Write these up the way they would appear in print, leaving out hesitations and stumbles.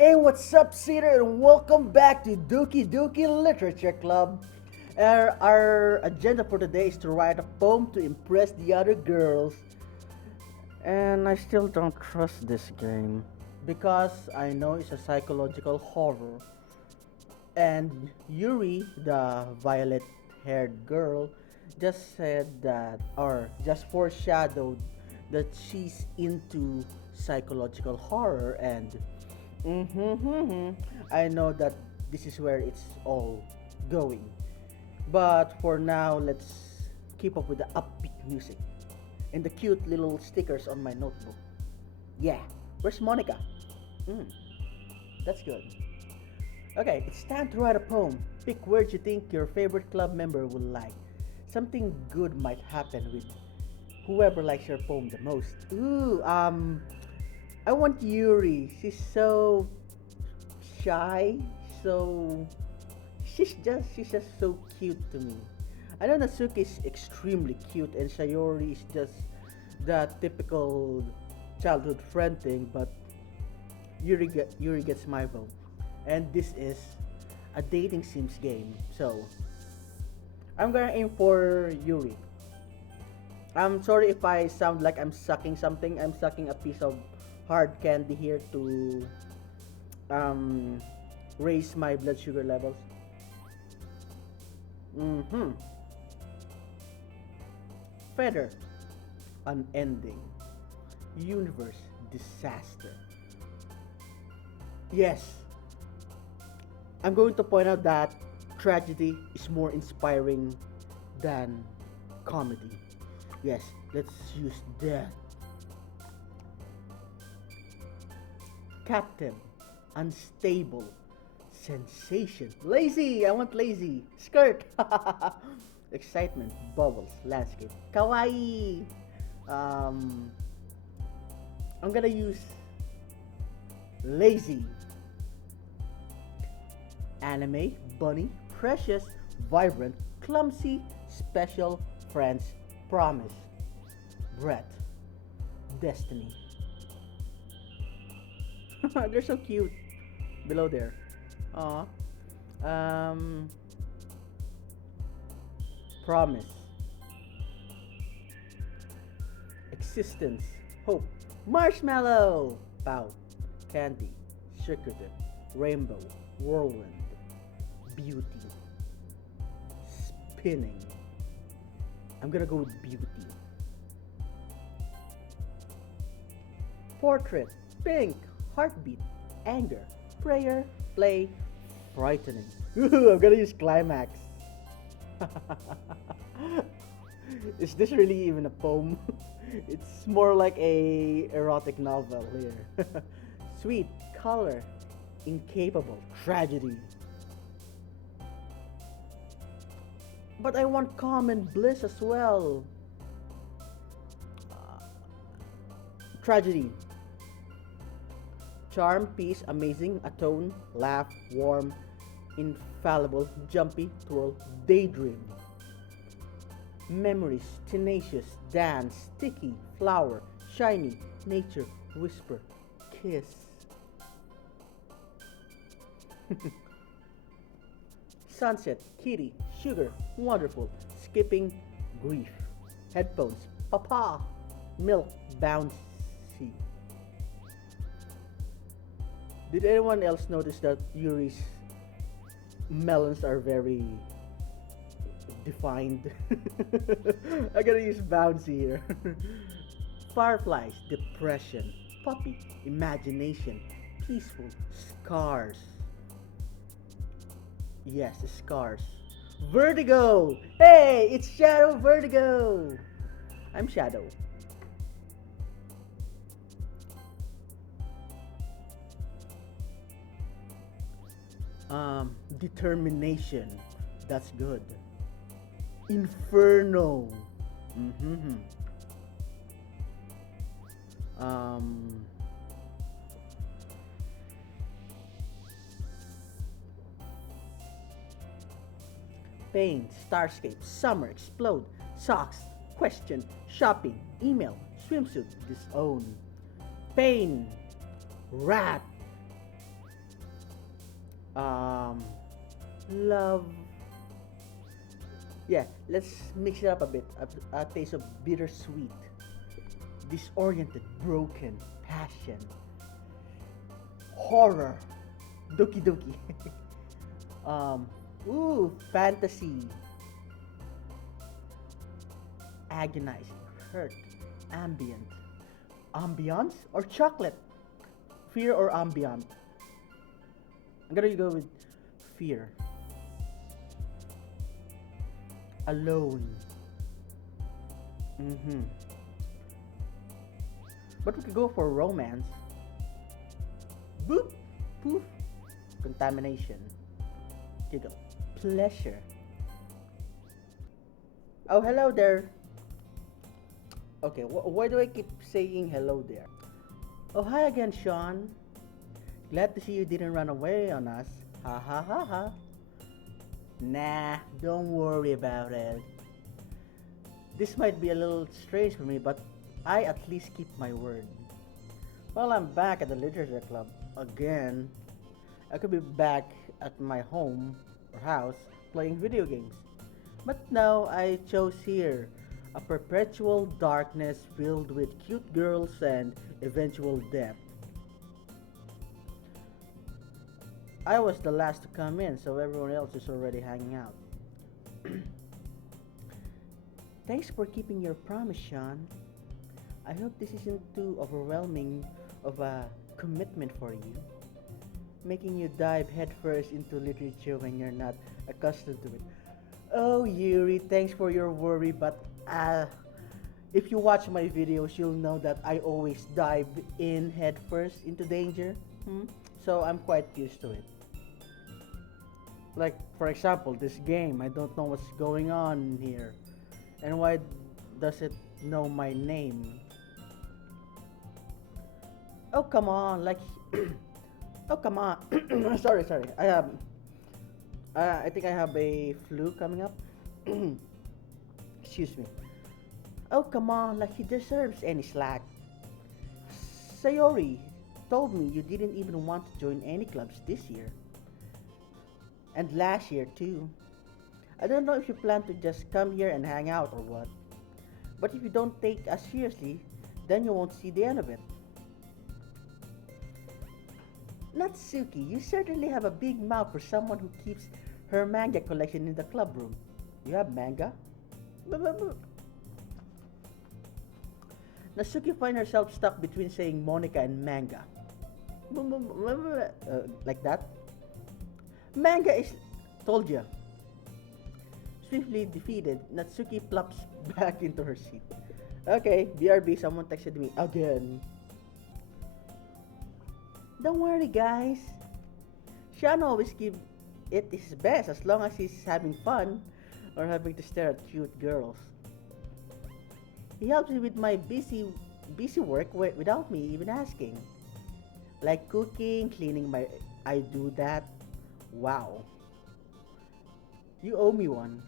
Hey, what's up, Cedar, and welcome back to Doki Doki Literature Club. Our agenda for today is to write a poem to impress the other girls. And I still don't trust this game because I know it's a psychological horror. And Yuri, the violet haired girl, just said that, or just foreshadowed that she's into psychological horror. And I know that this is where it's all going. But for now, let's keep up with the upbeat music and the cute little stickers on my notebook. Yeah, where's Monica? Mm, that's good. Okay, it's time to write a poem. Pick words you think your favorite club member will like. Something good might happen with whoever likes your poem the most. I want Yuri. She's so shy, so she's just so cute to me. I know Natsuki is extremely cute and Sayori is just the typical childhood friend thing, but Yuri gets my vote. And this is a dating sims game. So I'm gonna aim for Yuri. I'm sorry if I sound like I'm sucking something. I'm sucking a piece of hard candy here to um, raise my blood sugar levels. Mm-hmm. Feather, unending. Universe, disaster. Yes, I'm going to point out that tragedy is more inspiring than comedy. Yes, let's use that. Captain, unstable, sensation, lazy. I want lazy. Skirt, excitement, bubbles, landscape, kawaii. Um, I'm gonna use lazy. Anime, bunny, precious, vibrant, clumsy, special, friends, promise, breath, destiny. They're so cute below there. Aw. Um, promise, existence, hope, marshmallow, pow, candy, secretive, rainbow, whirlwind, beauty, spinning. I'm gonna go with beauty. Portrait, pink, heartbeat, anger, prayer, play, frightening. Ooh, I'm gonna use climax. Is this really even a poem? It's more like a erotic novel here. Sweet, color, incapable, tragedy. But I want calm and bliss as well. Tragedy. Charm, peace, amazing, atone, laugh, warm, infallible, jumpy, twirl, daydream. Memories, tenacious, dance, sticky, flower, shiny, nature, whisper, kiss. Sunset, kitty, sugar, wonderful, skipping, grief. Headphones, papa, milk, bouncy. Did anyone else notice that Yuri's melons are very defined? I gotta use bouncy here. Fireflies, depression, puppy, imagination, peaceful, scars. Yes, scars. Vertigo! Hey, it's Shadow Vertigo! I'm Shadow. Determination. That's good. Inferno. Mm-hmm. Um, pain, starscape, summer, explode, socks, question, shopping, email, swimsuit, disown. Pain, rat, Um, love. Yeah, let's mix it up a bit. A taste of bittersweet, disoriented, broken, passion, horror, Doki Doki. um, fantasy, agonizing, hurt, ambient, ambiance or chocolate, fear or ambient. I'm gonna go with fear, alone. Mm-hmm. But we could go for romance. Boop, poof, contamination. Giggle, pleasure. Oh, hello there. Okay, why do I keep saying hello there? Oh, hi again, Sean. Glad to see you didn't run away on us. Ha ha ha ha. Nah, don't worry about it. This might be a little strange for me, but I at least keep my word. Well, I'm back at the literature club again. I could be back at my home or house playing video games. But no, I chose here a perpetual darkness filled with cute girls and eventual death. I was the last to come in, so everyone else is already hanging out. Thanks for keeping your promise, Sean. I hope this isn't too overwhelming of a commitment for you, making you dive headfirst into literature when you're not accustomed to it. Oh, Yuri, thanks for your worry, but if you watch my videos, you'll know that I always dive in headfirst into danger. Hmm? So I'm quite used to it. Like, for example, this game, I don't know what's going on here. And why does it know my name? Oh, come on, like, oh, come on. Sorry. I think I have a flu coming up. Excuse me. Oh, come on, like he deserves any slack. Sayori told me you didn't even want to join any clubs this year. And last year, too. I don't know if you plan to just come here and hang out or what. But if you don't take us seriously, then you won't see the end of it. Natsuki, you certainly have a big mouth for someone who keeps her manga collection in the club room. You have manga? Natsuki finds herself stuck between saying Monica and manga. Like that? Manga is... Told ya. Swiftly defeated, Natsuki plops back into her seat. Okay, BRB, someone texted me again. Don't worry, guys. Sean always gives it his best as long as he's having fun or having to stare at cute girls. He helps me with my busy work without me even asking. Like cooking, cleaning my... I do that. Wow. You owe me one.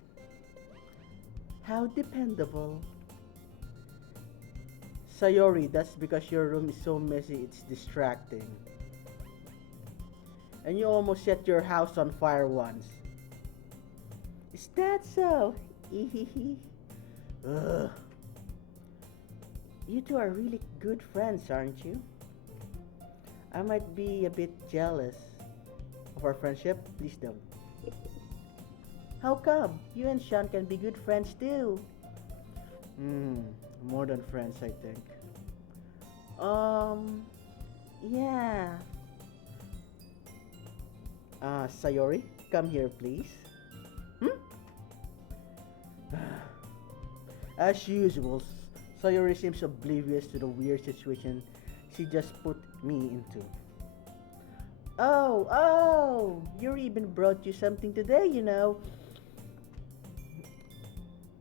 How dependable. Sayori, that's because your room is so messy it's distracting. And you almost set your house on fire once. Is that so? Ugh. You two are really good friends, aren't you? I might be a bit jealous of our friendship. Please don't. How come? You and Sean can be good friends too. More than friends, I think. Yeah. Sayori, come here, please. Hmm? As usual, Sayori seems oblivious to the weird situation she just put me into. Oh, Yuri even brought you something today, you know.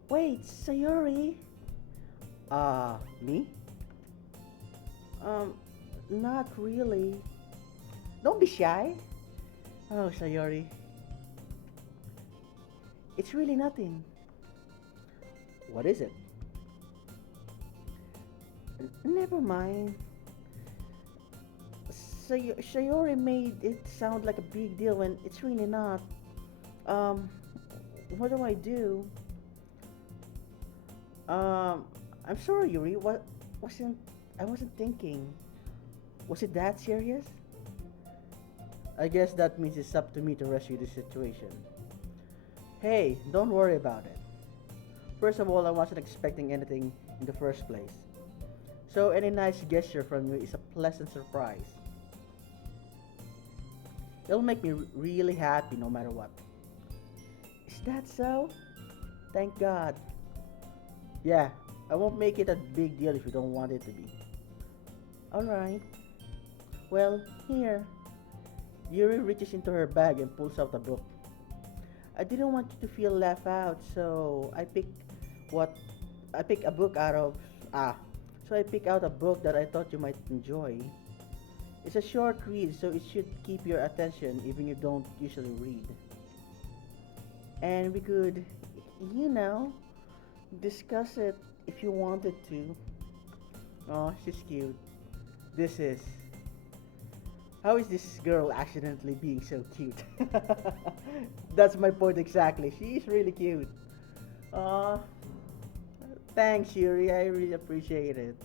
Wait, Sayori? Me? Not really. Don't be shy. Oh, Sayori. It's really nothing. What is it? Never mind. Sayori made it sound like a big deal when it's really not. Um, what do I do? Um, I'm sorry, Yuri. Wasn't I wasn't thinking. Was it that serious? I guess that means it's up to me to rescue the situation. Hey, don't worry about it. First of all, I wasn't expecting anything in the first place. So any nice gesture from you is a pleasant surprise. It'll make me really happy no matter what. Is that so? Thank God. Yeah, I won't make it a big deal if you don't want it to be. Alright. Well, here. Yuri reaches into her bag and pulls out a book. I didn't want you to feel left out, so what I pick a book out of ah. So I pick out a book that I thought you might enjoy. It's a short read, so it should keep your attention even if you don't usually read. And we could, you know, discuss it if you wanted to. Oh, she's cute. This is. How is this girl accidentally being so cute? That's my point exactly. She's really cute. Aw, thanks, Yuri. I really appreciate it.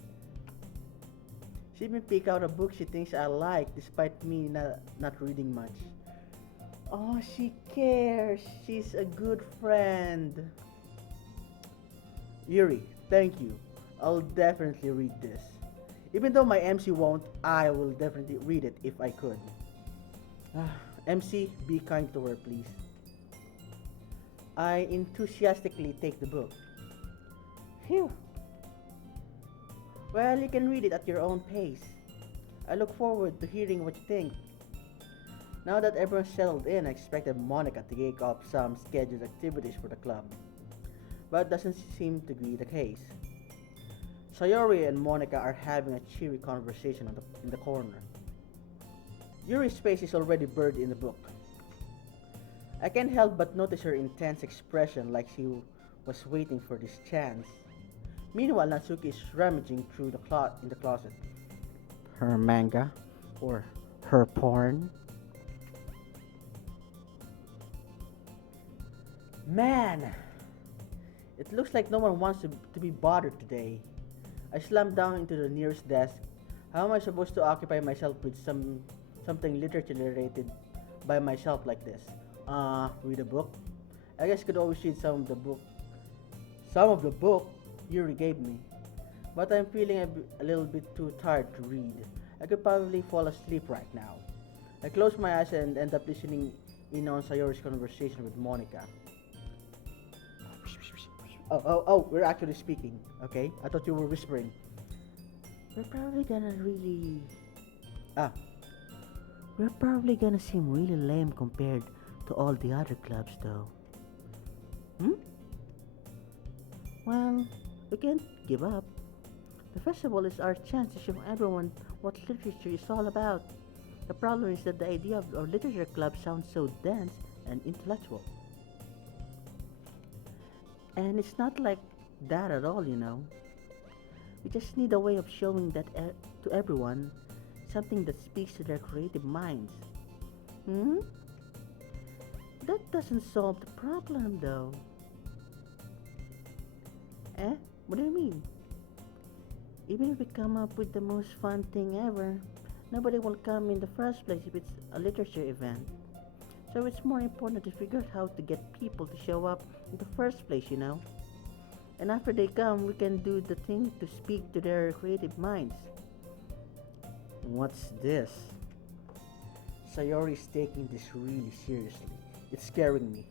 She even pick out a book she thinks I like despite me not reading much. Oh, she cares. She's a good friend. Yuri, thank you. I'll definitely read this. Even though my MC won't, I will definitely read it if I could. MC, be kind to her, please. I enthusiastically take the book. Phew. Well, you can read it at your own pace. I look forward to hearing what you think. Now that everyone's settled in, I expected Monica to take up some scheduled activities for the club, but doesn't seem to be the case. Sayori and Monica are having a cheery conversation in the corner. Yuri's face is already buried in the book. I can't help but notice her intense expression like she was waiting for this chance. Meanwhile, Natsuki is rummaging through in the closet. Her manga? Or her porn? Man! It looks like no one wants to be bothered today. I slammed down into the nearest desk. How am I supposed to occupy myself with something literature related by myself like this? Read a book? I guess I could always read some of the book Yuri gave me. But I'm feeling a little bit too tired to read. I could probably fall asleep right now. I close my eyes and end up listening in on Sayori's conversation with Monica. Oh, we're actually speaking, okay? I thought you were whispering. We're probably gonna really... Ah, we're probably gonna seem really lame compared to all the other clubs, though. Hmm? Well, we can't give up. The festival is our chance to show everyone what literature is all about. The problem is that the idea of our literature club sounds so dense and intellectual. And it's not like that at all, you know. We just need a way of showing that to everyone, something that speaks to their creative minds. Hmm? That doesn't solve the problem, though. Eh? What do you mean? Even if we come up with the most fun thing ever, nobody will come in the first place if it's a literature event. So it's more important to figure out how to get people to show up in the first place, you know. And after they come, we can do the thing to speak to their creative minds. What's this? Sayori is taking this really seriously. It's scaring me.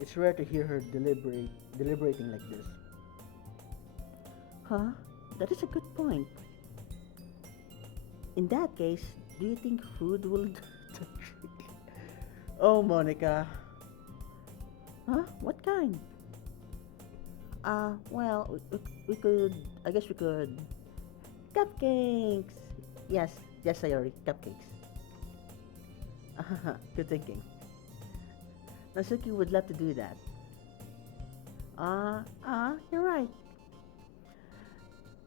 It's rare to hear her deliberating like this. Huh? That is a good point. In that case, do you think food will do the trick? Oh, Monica. Huh? What kind? Well, we could, I guess we could. Cupcakes! Yes, yes, Sayori, cupcakes. Good thinking. Natsuki would love to do that. You're right.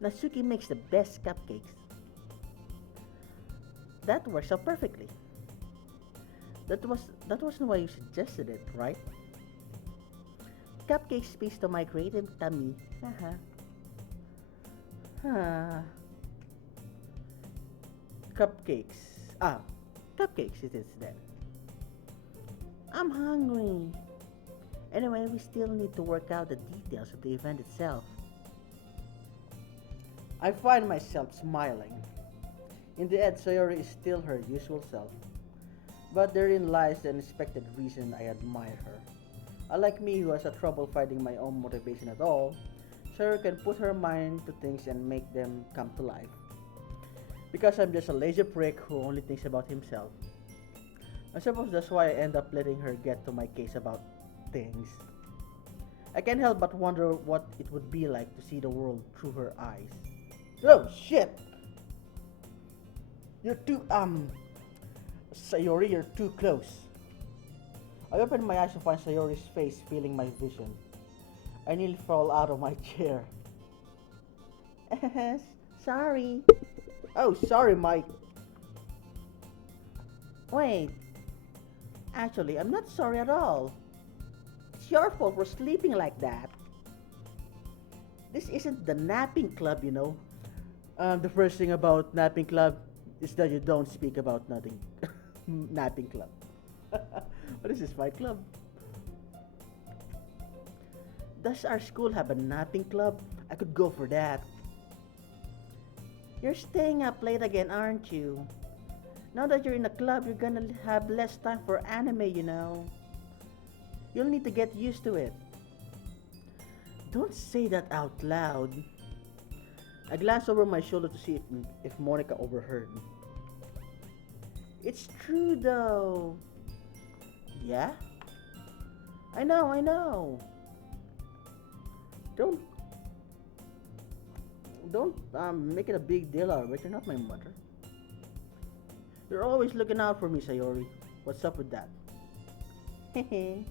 Natsuki makes the best cupcakes. That works out perfectly. That wasn't why you suggested it, right? Cupcake speaks to my creative tummy. Haha. Huh. Cupcakes. Ah, cupcakes it is then. I'm hungry. Anyway, we still need to work out the details of the event itself. I find myself smiling. In the end, Sayori is still her usual self. But therein lies the unexpected reason I admire her. Unlike me, who has a trouble finding my own motivation at all, Sayori can put her mind to things and make them come to life. Because I'm just a lazy prick who only thinks about himself. I suppose that's why I end up letting her get to my case about things. I can't help but wonder what it would be like to see the world through her eyes. Oh shit! You're too, Sayori, you're too close. I opened my eyes to find Sayori's face filling my vision. I nearly fall out of my chair. Sorry. Oh, sorry, Mike. Wait. Actually, I'm not sorry at all. It's your fault for sleeping like that. This isn't the napping club, you know. The first thing about napping club is that you don't speak about nothing. Napping club. What is this, Fight Club? Does our school have a napping club? I could go for that. You're staying up late again, aren't you? Now that you're in a club, you're gonna have less time for anime, you know. You'll need to get used to it. Don't say that out loud. I glanced over my shoulder to see if Monica overheard. It's true though. Yeah? I know. Don't make it a big deal out of it. You're not my mother. You're always looking out for me, Sayori. What's up with that? Hehe.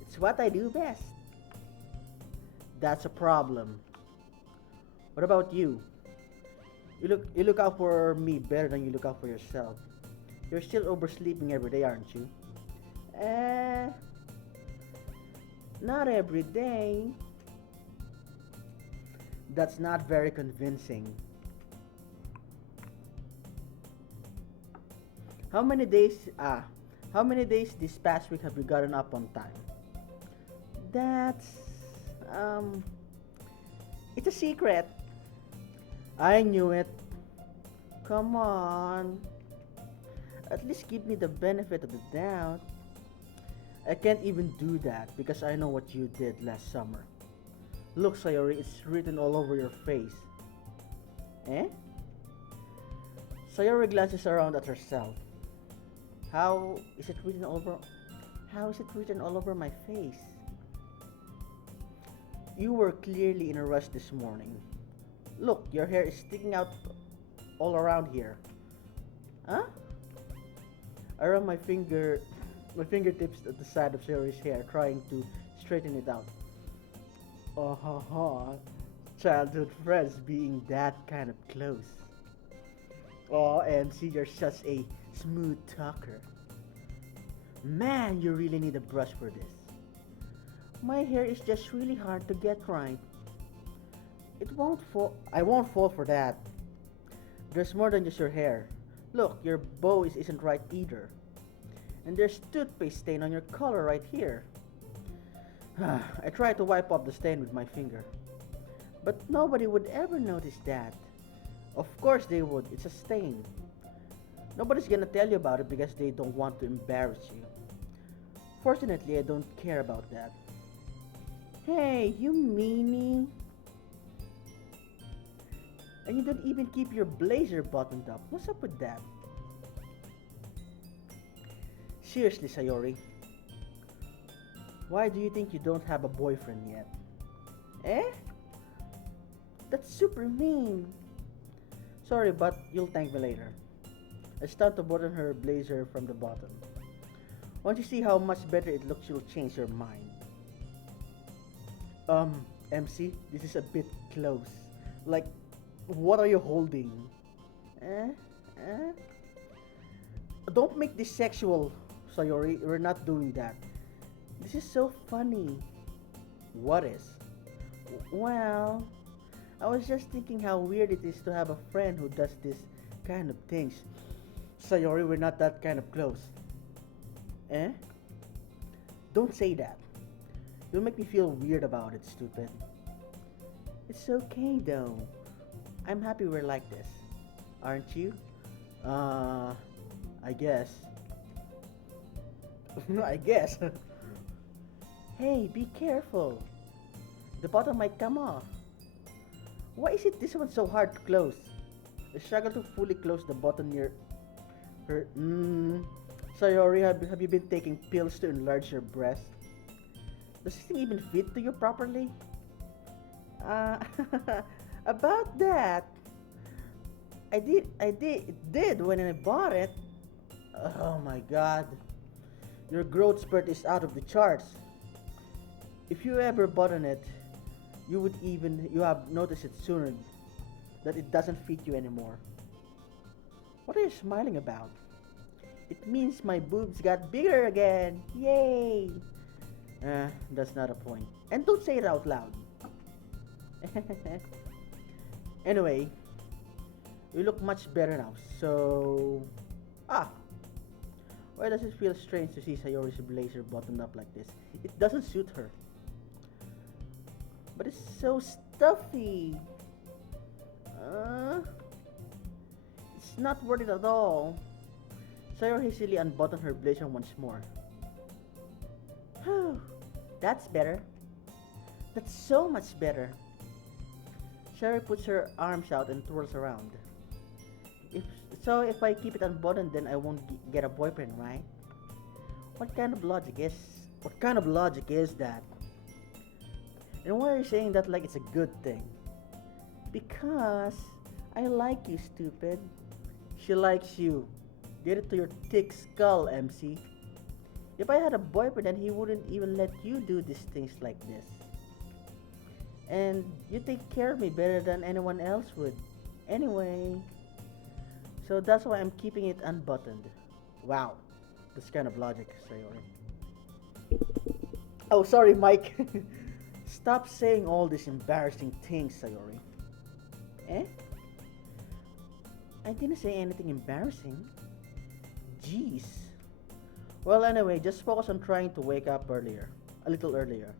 It's what I do best. That's a problem. What about you? You look out for me better than you look out for yourself. You're still oversleeping every day, aren't you? Not every day. That's not very convincing. How many days this past week have you gotten up on time? That's it's a secret. I knew it. Come on. At least give me the benefit of the doubt. I can't even do that because I know what you did last summer. Look, Sayori, it's written all over your face. Eh? Sayori glances around at herself. How is it written all over my face? You were clearly in a rush this morning. Look, your hair is sticking out all around here. Huh? I run my fingertips at the side of Sayori's hair, trying to straighten it out. Oh ha ha. Childhood friends being that kind of close. Oh, and see, you're such a smooth talker. Man, you really need a brush for this. My hair is just really hard to get right. I won't fall for that. There's more than just your hair. Look, your bow isn't right either. And there's toothpaste stain on your collar right here. I tried to wipe off the stain with my finger. But nobody would ever notice that. Of course they would, it's a stain. Nobody's gonna tell you about it because they don't want to embarrass you. Fortunately, I don't care about that. Hey, you meanie. And you don't even keep your blazer buttoned up. What's up with that? Seriously, Sayori. Why do you think you don't have a boyfriend yet? Eh? That's super mean. Sorry, but you'll thank me later. I start to button her blazer from the bottom. Once you see how much better it looks, you'll change your mind. MC, this is a bit close. Like, What are you holding? Eh? Eh? Don't make this sexual, Sayori. We're not doing that. This is so funny. What is? Well, I was just thinking how weird it is to have a friend who does this kind of things. Sayori, we're not that kind of close. Eh? Don't say that. You'll make me feel weird about it, stupid. It's okay though. I'm happy we're like this. Aren't you? Uh, I guess. I guess. Hey, be careful. The bottom might come off. Why is it this one so hard to close? I struggle to fully close the button near her. Sayori, have you been taking pills to enlarge your breast? Does this thing even fit to you properly? Uh, about that, it did when I bought it. Oh my god, your growth spurt is out of the charts. If you ever bought on it, you have noticed it sooner that it doesn't fit you anymore. What are you smiling about? It means my boobs got bigger again. Yay! That's not a point. And don't say it out loud. Anyway, you look much better now. So, ah, why does it feel strange to see Sayori's blazer buttoned up like this? It doesn't suit her. But it's so stuffy. Uh, it's not worth it at all. Sayori hastily unbuttoned her blazer once more. Whew, that's better. That's so much better. Sayori puts her arms out and twirls around. If if I keep it unbuttoned, then I won't get a boyfriend, right? What kind of logic is? What kind of logic is that? And why are you saying that like it's a good thing? Because I like you, stupid. She likes you. Get it to your thick skull, MC. If I had a boyfriend, then he wouldn't even let you do these things like this. And you take care of me better than anyone else would. Anyway, so that's why I'm keeping it unbuttoned. Wow, this kind of logic, Sayori. Oh, sorry, Mike. Stop saying all these embarrassing things, Sayori. Eh? I didn't say anything embarrassing. Jeez. Well, anyway, just focus on trying to wake up earlier. A little earlier.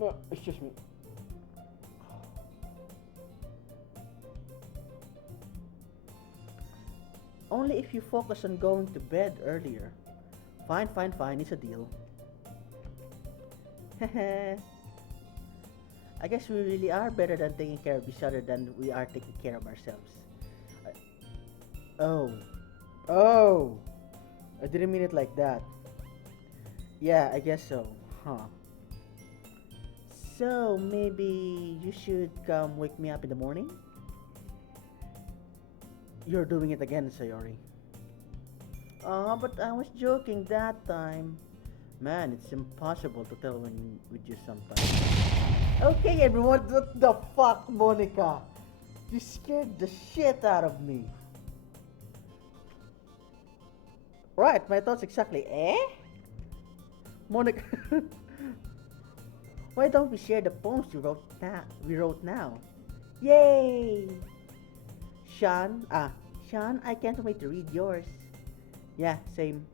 No, excuse me. Only if you focus on going to bed earlier. Fine, fine, fine, it's a deal. I guess we really are better than taking care of each other than we are taking care of ourselves. Oh. Oh! I didn't mean it like that. Yeah, I guess so. Huh. So, maybe you should come wake me up in the morning? You're doing it again, Sayori. But I was joking that time. Man, it's impossible to tell when with you sometimes. Okay, everyone, what the fuck, Monica? You scared the shit out of me. Right, my thoughts exactly. Eh? Monica, why don't we share the poems we wrote now? Yay! Sean, I can't wait to read yours. Yeah, same.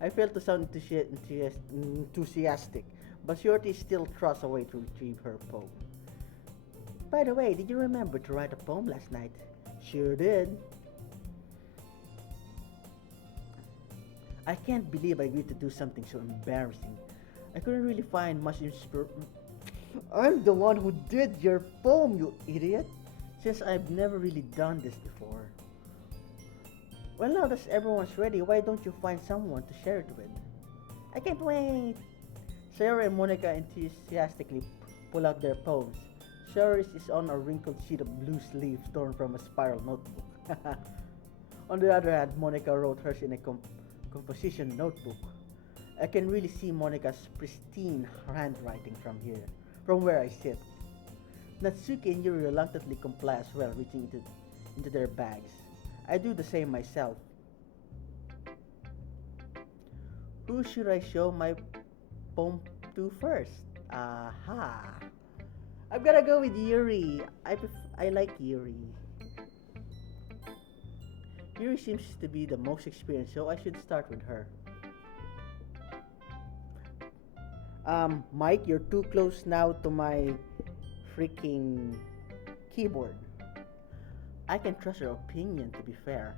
I failed to sound enthusiastic, but Shorty still trusts a way to retrieve her poem. By the way, did you remember to write a poem last night? Sure did. I can't believe I agreed to do something so embarrassing. I couldn't really find much inspiration. I'm the one who did your poem, you idiot! Since I've never really done this before. Well, now that everyone's ready, why don't you find someone to share it with? I can't wait! Sarah and Monica enthusiastically pull out their poems. Sarah's is on a wrinkled sheet of blue leaves torn from a spiral notebook. On the other hand, Monica wrote hers in a composition notebook. I can really see Monica's pristine handwriting from here, from where I sit. Natsuki and Yuri reluctantly comply as well, reaching into their bags. I do the same myself. Who should I show my poem to first? Aha! I'm gonna go with Yuri. I like Yuri. Yuri seems to be the most experienced, so I should start with her. Mike, you're too close now to my freaking keyboard. I can trust your opinion, to be fair.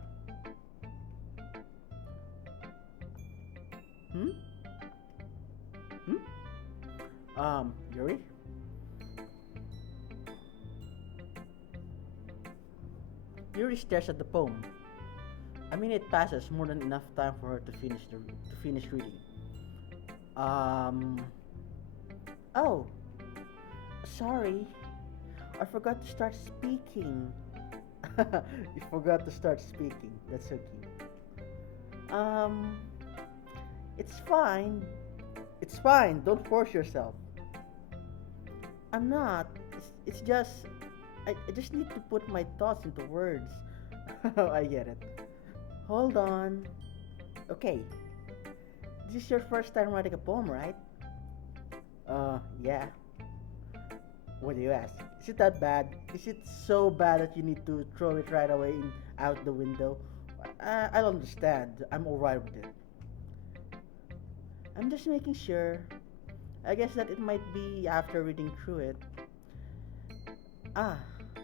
Hmm? Hmm? Yuri? Yuri stares at the poem. A minute passes, more than enough time for her to finish reading. Um. Oh, sorry. I forgot to start speaking. You forgot to start speaking. That's so cute. Um. It's fine. It's fine. Don't force yourself. I'm not. It's just. I just need to put my thoughts into words. I get it. Hold on. Okay. This is your first time writing a poem, right? Yeah. What do you ask? Is it that bad? Is it so bad that you need to throw it right away out the window? I don't understand. I'm alright with it. I'm just making sure. I guess that it might be after reading through it. Ah,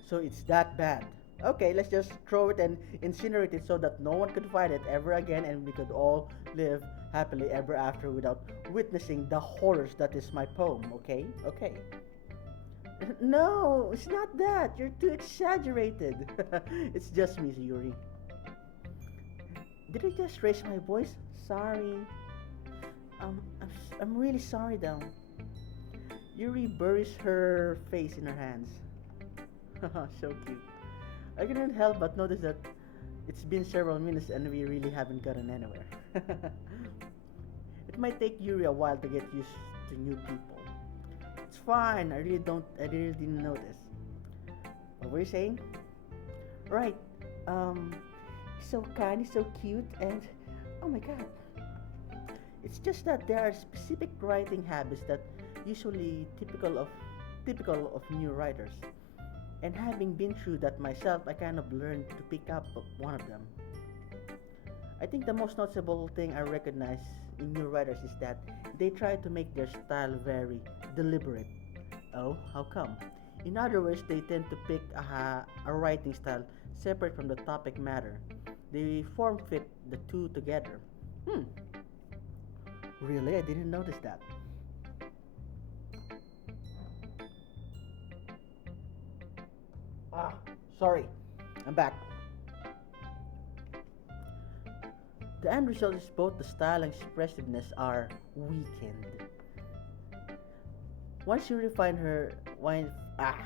so it's that bad. Okay, let's just throw it and incinerate it so that no one could find it ever again and we could all live happily ever after without witnessing the horrors that is my poem, okay? Okay. No, it's not that. You're too exaggerated. It's just me, Yuri. Did I just raise my voice? Sorry. I'm really sorry though. Yuri buries her face in her hands. So cute. I couldn't help but notice that it's been several minutes and we really haven't gotten anywhere. It might take Yuri a while to get used to new people. It's fine. I really didn't notice. What were you saying? Right. He's so kind, he's so cute, and oh my god. It's just that there are specific writing habits that usually typical of new writers. And having been through that myself, I kind of learned to pick up one of them. I think the most noticeable thing I recognize in new writers is that they try to make their style very deliberate. Oh, how come? In other words, they tend to pick a writing style separate from the topic matter. They form fit the two together. Hmm, really? I didn't notice that. Ah, sorry. I'm back. The end result is both the style and expressiveness are weakened. Once you refine her when ah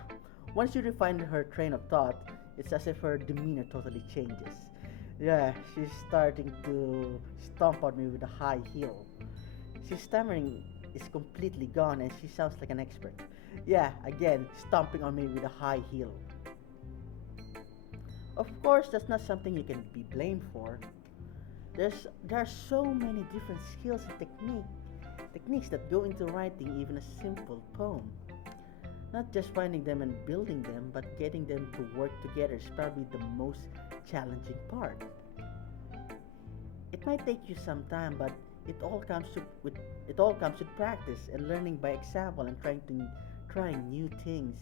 once you refine her train of thought, it's as if her demeanor totally changes. Yeah, she's starting to stomp on me with a high heel. She's stammering is completely gone and she sounds like an expert. Yeah, again, stomping on me with a high heel. Of course, that's not something you can be blamed for. There are so many different skills and techniques that go into writing even a simple poem. Not just finding them and building them, but getting them to work together is probably the most challenging part. It might take you some time, but it all comes with practice and learning by example and trying new things.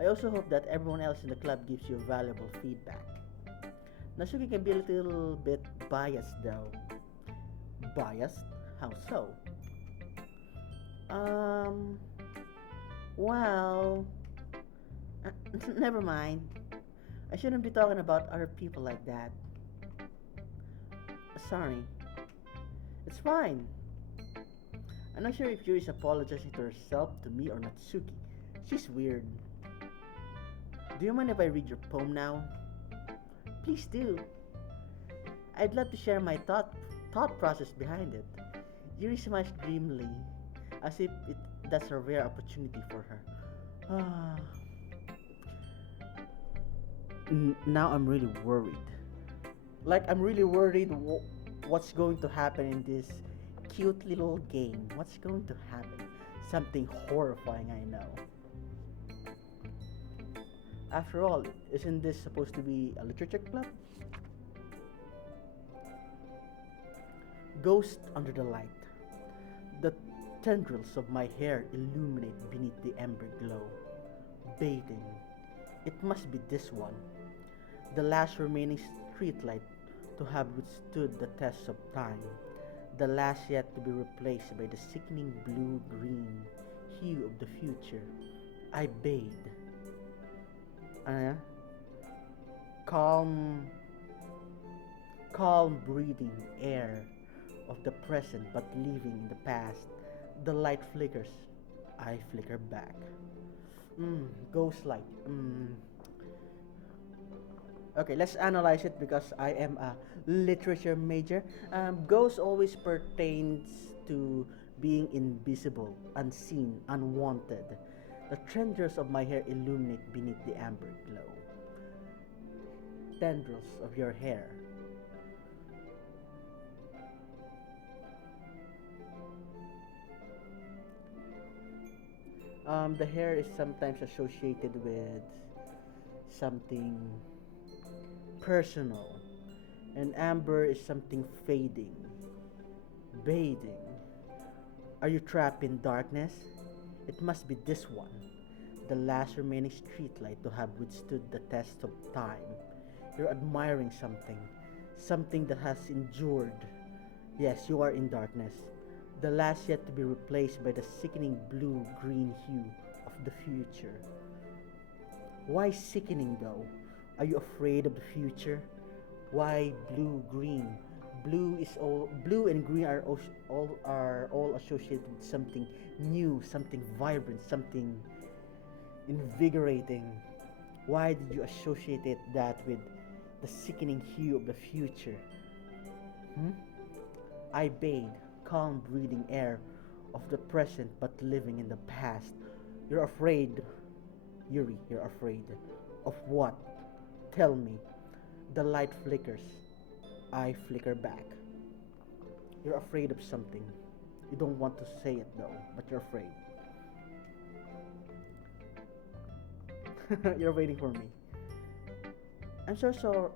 I also hope that everyone else in the club gives you valuable feedback. Nasuki can be a little bit biased though. Biased? How so? Um, well, uh, never mind. I shouldn't be talking about other people like that. Sorry. It's fine. I'm not sure if Yuri is apologizing to herself, to me, or Natsuki. She's weird. Do you mind if I read your poem now? Please do. I'd love to share my thought process behind it. Yuri smiles dreamily, as if that's a rare opportunity for her. Ah. Now I'm really worried. Like I'm really worried what's going to happen in this cute little game. What's going to happen? Something horrifying, I know. After all, isn't this supposed to be a literature club? Ghost under the light. The tendrils of my hair illuminate beneath the ember glow. Bathing. It must be this one. The last remaining streetlight to have withstood the test of time. The last yet to be replaced by the sickening blue-green hue of the future. I bathe. Uh, calm, calm breathing air of the present but living in the past. The light flickers. I flicker back. Ghost light. Okay, let's analyze it because I am a literature major. Ghost always pertains to being invisible, unseen, unwanted. The tendrils of my hair illuminate beneath the amber glow. Tendrils of your hair. The hair is sometimes associated with something personal, and amber is something fading, bathing. Are you trapped in darkness? It must be this one, the last remaining streetlight to have withstood the test of time. You're admiring something, something that has endured. Yes, you are in darkness, the last yet to be replaced by the sickening blue-green hue of the future. Why sickening though? Are you afraid of the future? Why blue-green? Blue and green are all associated with something new, something vibrant, something invigorating. Why did you associate that with the sickening hue of the future? Hmm? I bathe, calm breathing air of the present but living in the past. You're afraid, Yuri, you're afraid. Of what? Tell me. The light flickers. I flicker back. You're afraid of something. You don't want to say it though, but you're afraid. You're waiting for me. I'm so sorry.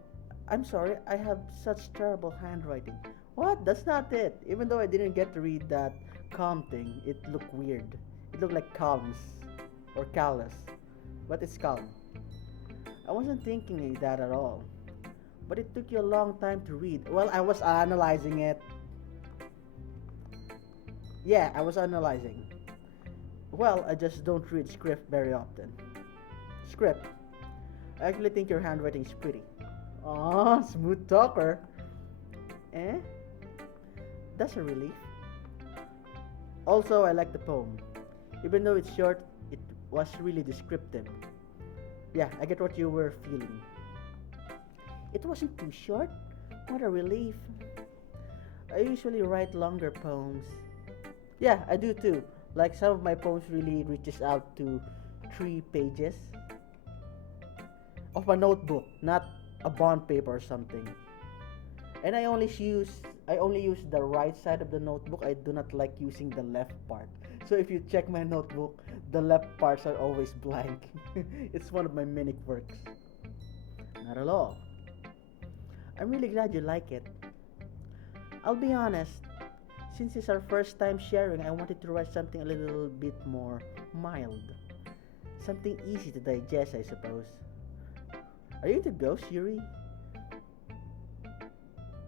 I'm sorry. I have such terrible handwriting. What? That's not it. Even though I didn't get to read that calm thing, it looked weird. It looked like calms or callous, but it's calm. I wasn't thinking that at all. But it took you a long time to read. Well, I was analyzing it. Yeah, I was analyzing. Well, I just don't read script very often. Script. I actually think your handwriting is pretty. Ah, smooth talker. Eh? That's a relief. Also, I like the poem. Even though it's short, it was really descriptive. Yeah, I get what you were feeling. It wasn't too short. What a relief. I usually write longer poems. Yeah, I do too. Like some of my poems really reaches out to 3 pages of a notebook, not a bond paper or something. And I only use the right side of the notebook. I do not like using the left part. So if you check my notebook, the left parts are always blank. It's one of my many quirks. Not at all. I'm really glad you like it. I'll be honest, since it's our first time sharing, I wanted to write something a little bit more mild. Something easy to digest, I suppose. Are you into ghosts, Yuri?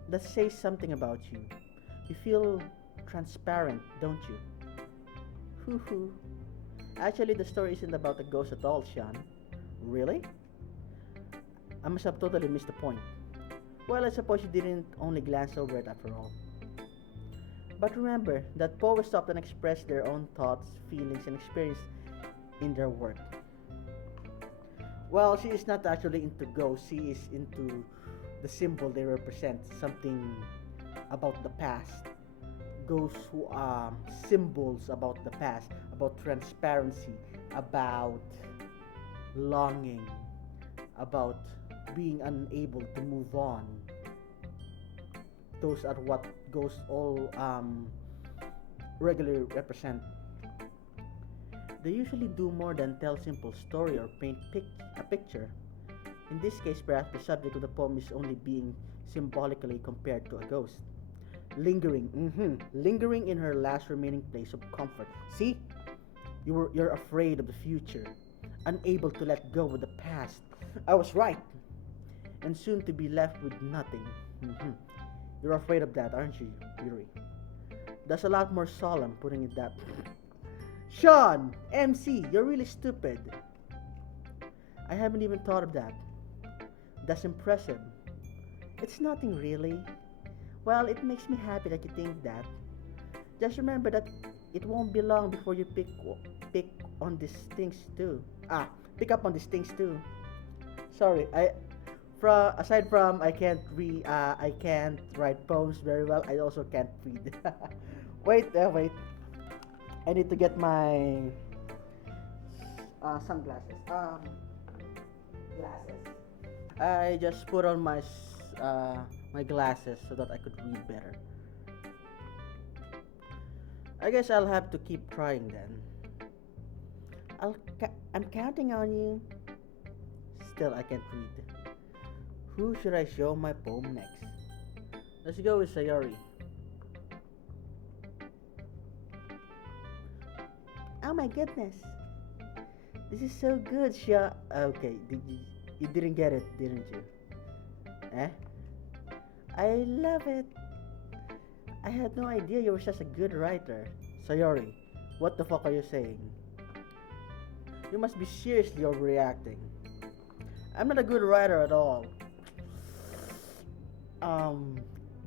That says something about you. You feel transparent, don't you? Hoo hoo. Actually, the story isn't about a ghost at all, Sean. Really? I must have totally missed the point. Well, I suppose you didn't only glance over it after all. But remember that poets often express their own thoughts, feelings, and experience in their work. Well, she is not actually into ghosts, she is into the symbol they represent, something about the past. Ghosts who are symbols about the past, about transparency, about longing, about being unable to move on. Those are what ghosts all regularly represent. They usually do more than tell simple story or paint a picture. In this case, perhaps the subject of the poem is only being symbolically compared to a ghost. Lingering in her last remaining place of comfort. See, you're afraid of the future, unable to let go of the past. I was right, and soon to be left with nothing. Mhm. You're afraid of that, aren't you, Yuri? That's a lot more solemn putting it that way. Sean, MC, you're really stupid. I haven't even thought of that. That's impressive. It's nothing really. Well, it makes me happy that you think that. Just remember that it won't be long before you pick on these things too. Pick up on these things too. Sorry, aside from I can't write poems very well. I also can't read. Wait. I need to get my sunglasses. Glasses. I just put on my glasses so that I could read better. I guess I'll have to keep trying then. I'm counting on you. Still, I can't read. Who should I show my poem next? Let's go with Sayori. Oh my goodness. This is so good, Sha. Okay, you didn't get it, didn't you? Eh? I love it. I had no idea you were such a good writer. Sayori, what the fuck are you saying? You must be seriously overreacting. I'm not a good writer at all.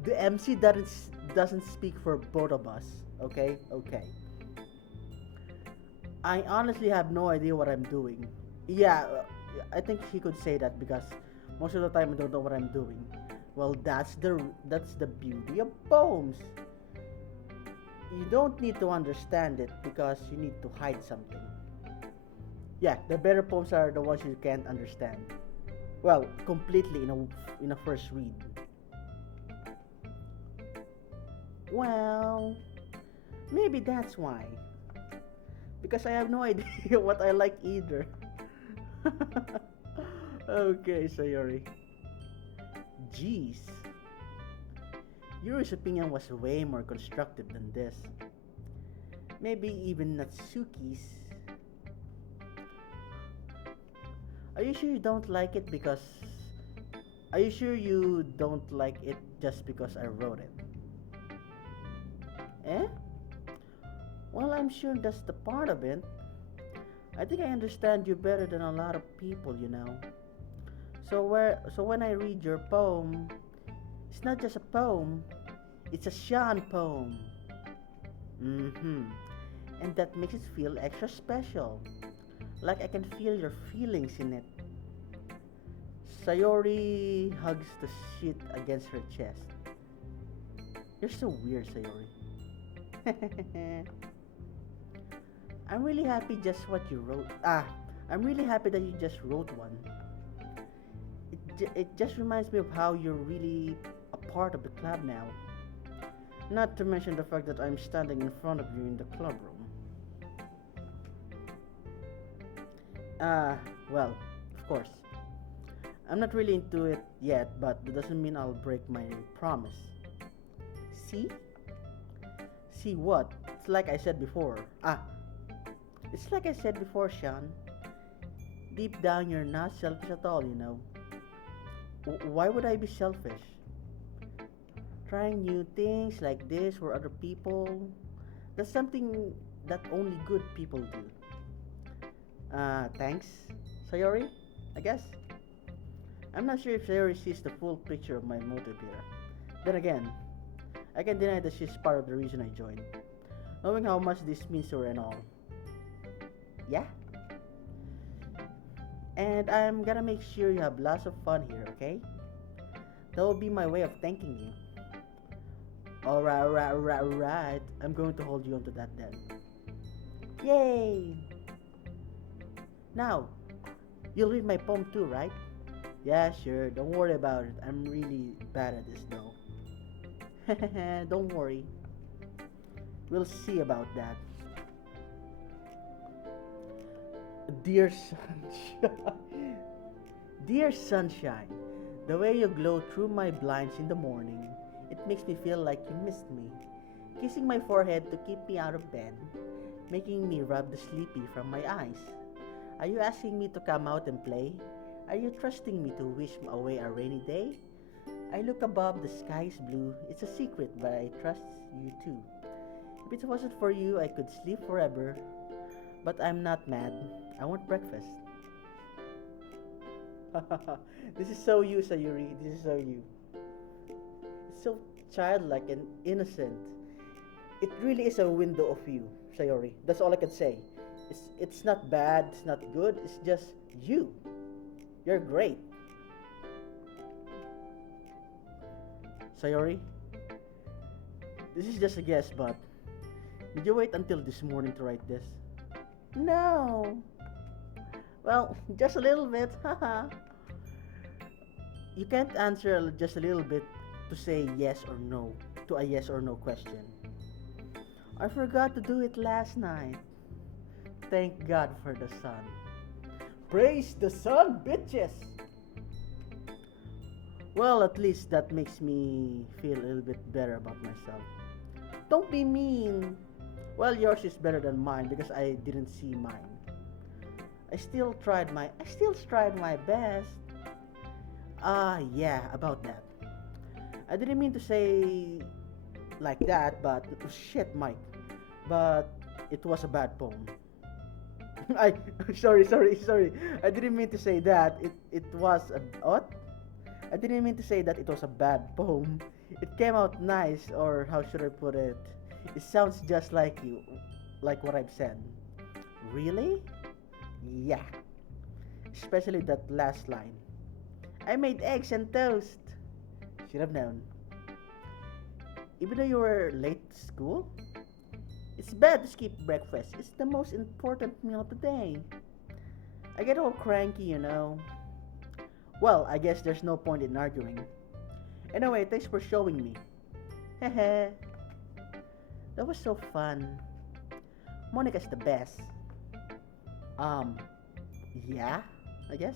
The MC doesn't speak for both of us. Okay. I honestly have no idea what I'm doing. Yeah, I think he could say that because most of the time I don't know what I'm doing. Well, that's the beauty of poems. You don't need to understand it because you need to hide something. Yeah, the better poems are the ones you can't understand. Well, completely in a first read. Well, maybe that's why. Because I have no idea what I like either. Okay, Sayori. Jeez. Yuri's opinion was way more constructive than this. Maybe even Natsuki's. Are you sure you don't like it because... Are you sure you don't like it just because I wrote it? Eh? Well, I'm sure that's the part of it. I think I understand you better than a lot of people, you know. So when I read your poem, it's not just a poem, it's a Sean poem. And that makes it feel extra special. Like I can feel your feelings in it. Sayori hugs the sheet against her chest. You're so weird, Sayori. I'm really happy just what you wrote. I'm really happy that you just wrote one. It just reminds me of how you're really a part of the club now. Not to mention the fact that I'm standing in front of you in the club room. Well, of course. I'm not really into it yet, but that doesn't mean I'll break my promise. See? See what? It's like I said before. It's like I said before, Sean. Deep down, you're not selfish at all, you know. Why would I be selfish? Trying new things like this for other people, that's something that only good people do. Thanks, Sayori, I guess. I'm not sure if Sayori sees the full picture of my motive here. Then again, I can deny that she's part of the reason I joined, knowing how much this means to her and all. Yeah? And I'm gonna make sure you have lots of fun here, okay? That will be my way of thanking you. Alright. I'm going to hold you onto that then. Yay! Now, you'll read my poem too, right? Yeah, sure. Don't worry about it. I'm really bad at this though. Don't worry. We'll see about that. Dear sunshine. Dear sunshine, the way you glow through my blinds in the morning, it makes me feel like you missed me. Kissing my forehead to keep me out of bed, making me rub the sleepy from my eyes. Are you asking me to come out and play? Are you trusting me to wish away a rainy day? I look above, the sky is blue. It's a secret, but I trust you too. If it wasn't for you, I could sleep forever. But I'm not mad. I want breakfast. This is so you, Sayuri. This is so you. It's so childlike and innocent. It really is a window of you, Sayori. That's all I can say. It's not bad, it's not good, it's just you. You're great. Sayori, this is just a guess, but did you wait until this morning to write this? No. Well, just a little bit, haha. You can't answer just a little bit to say yes or no to a yes or no question. I forgot to do it last night. Thank God for the sun. Praise the sun, bitches! Well, at least that makes me feel a little bit better about myself. Don't be mean. Well, yours is better than mine because I didn't see mine. I still tried my best. Yeah, about that. I didn't mean to say like that, but shit, Mike. But it was a bad poem. I sorry. I didn't mean to say that. It was a what? I didn't mean to say that it was a bad poem. It came out nice, or how should I put it? It sounds just like you, like what I've said. Really? Yeah. Especially that last line. I made eggs and toast. Should have known. Even though you were late to school, it's bad to skip breakfast. It's the most important meal of the day. I get all cranky, you know. Well, I guess there's no point in arguing. Anyway, thanks for showing me. Hehe. That was so fun. Monica's the best. Um, yeah, I guess.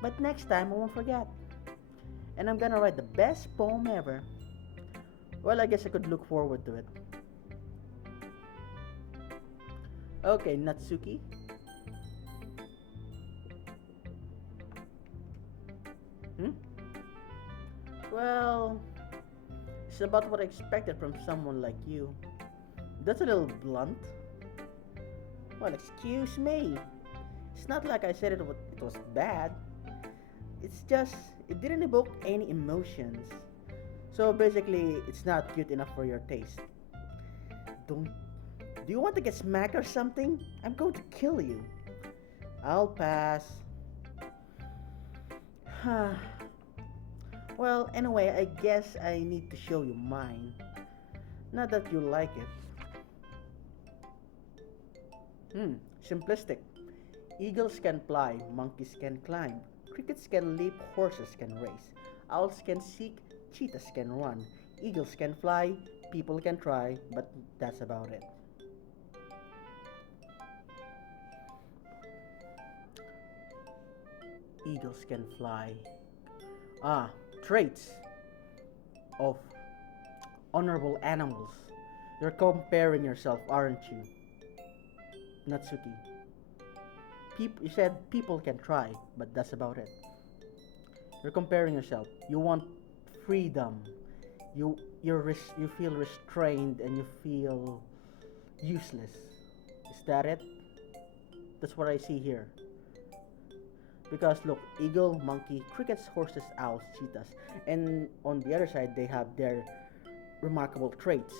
But next time I won't forget. And I'm gonna write the best poem ever. Well, I guess I could look forward to it. Okay, Natsuki. Hmm? Well, it's about what I expected from someone like you. That's a little blunt. Well, excuse me. It's not like I said it was bad. It's just, it didn't evoke any emotions. So basically, it's not cute enough for your taste. Don't. Do you want to get smacked or something? I'm going to kill you. I'll pass. Well, anyway, I guess I need to show you mine. Not that you like it. Simplistic. Eagles can fly, monkeys can climb, crickets can leap, horses can race, owls can seek, cheetahs can run, eagles can fly, people can try, but that's about it. Eagles can fly. Ah, traits of honorable animals. You're comparing yourself, aren't you, Natsuki? You said people can try, but that's about it. You're comparing yourself. You want freedom. You feel restrained and you feel useless. Is that it? That's what I see here. Because look, eagle, monkey, crickets, horses, owls, cheetahs, and on the other side they have their remarkable traits.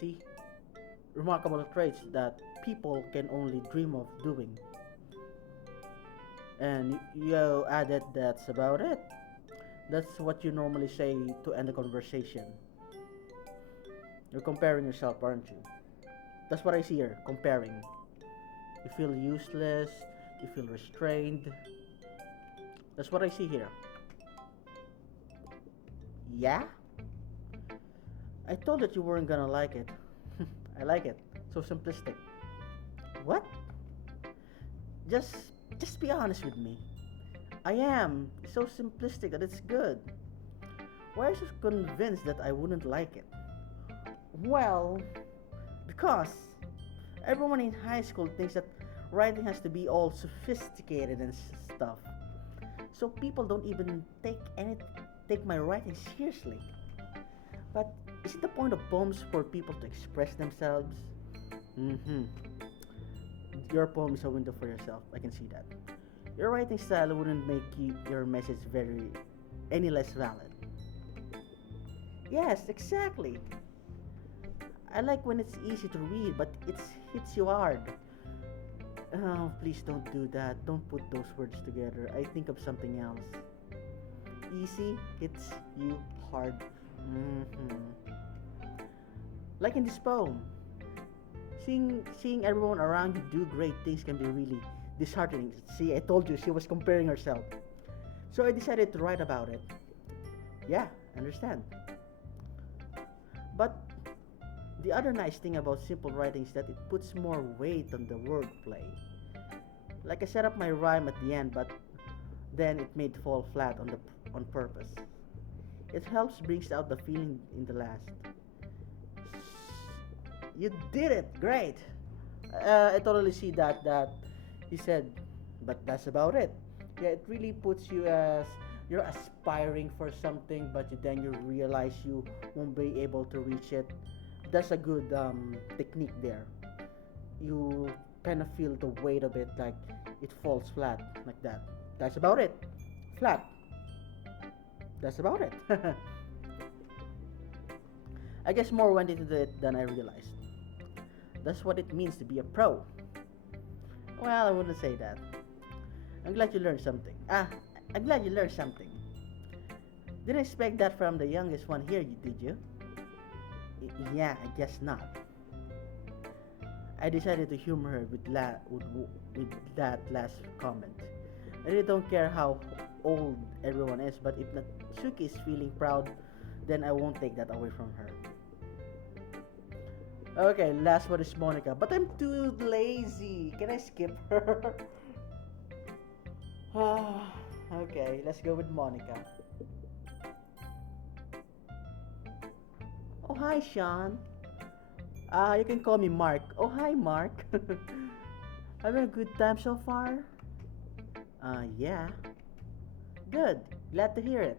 See? Remarkable traits that people can only dream of doing. And you added that's about it. That's what you normally say to end the conversation. You're comparing yourself, aren't you? That's what I see here, comparing. You feel useless, you feel restrained. That's what I see here. Yeah? I told that you weren't gonna like it. I like it. So simplistic. What? Just just be honest with me. I am. It's so simplistic that it's good. Why are you so convinced that I wouldn't like it? Well, because everyone in high school thinks that writing has to be all sophisticated and stuff. So people don't even take my writing seriously. But is it the point of poems for people to express themselves? Mm-hmm. Your poem is a window for yourself. I can see that. Your writing style wouldn't make your message very any less valid. Yes, exactly. I like when it's easy to read, but it hits you hard. Oh, please don't do that. Don't put those words together. I think of something else. Easy hits you hard. Mm-hmm. Like in this poem, seeing everyone around you do great things can be really disheartening. See, I told you she was comparing herself. So I decided to write about it. Yeah, understand. But the other nice thing about simple writing is that it puts more weight on the wordplay. Like I set up my rhyme at the end, but then it made fall flat on purpose. It helps brings out the feeling in the last. You did it, great. I totally see that he said, but that's about it. Yeah, it really puts you as you're aspiring for something, but then you realize you won't be able to reach it. That's a good technique there. You kind of feel the weight of it, like it falls flat like that. That's about it. Flat. That's about it. I guess more went into it than I realized. That's what it means to be a pro. Well, I wouldn't say that. I'm glad you learned something. I'm glad you learned something. Didn't expect that from the youngest one here, did you? Yeah, I guess not. I decided to humor her with that last comment. I really don't care how old everyone is, but if Natsuki is feeling proud, then I won't take that away from her. Okay, last one is Monica, but I'm too lazy. Can I skip her? Okay, let's go with Monica. Oh, hi, Sean. You can call me Mark. Oh, hi, Mark. Having a good time so far? Yeah. Good. Glad to hear it.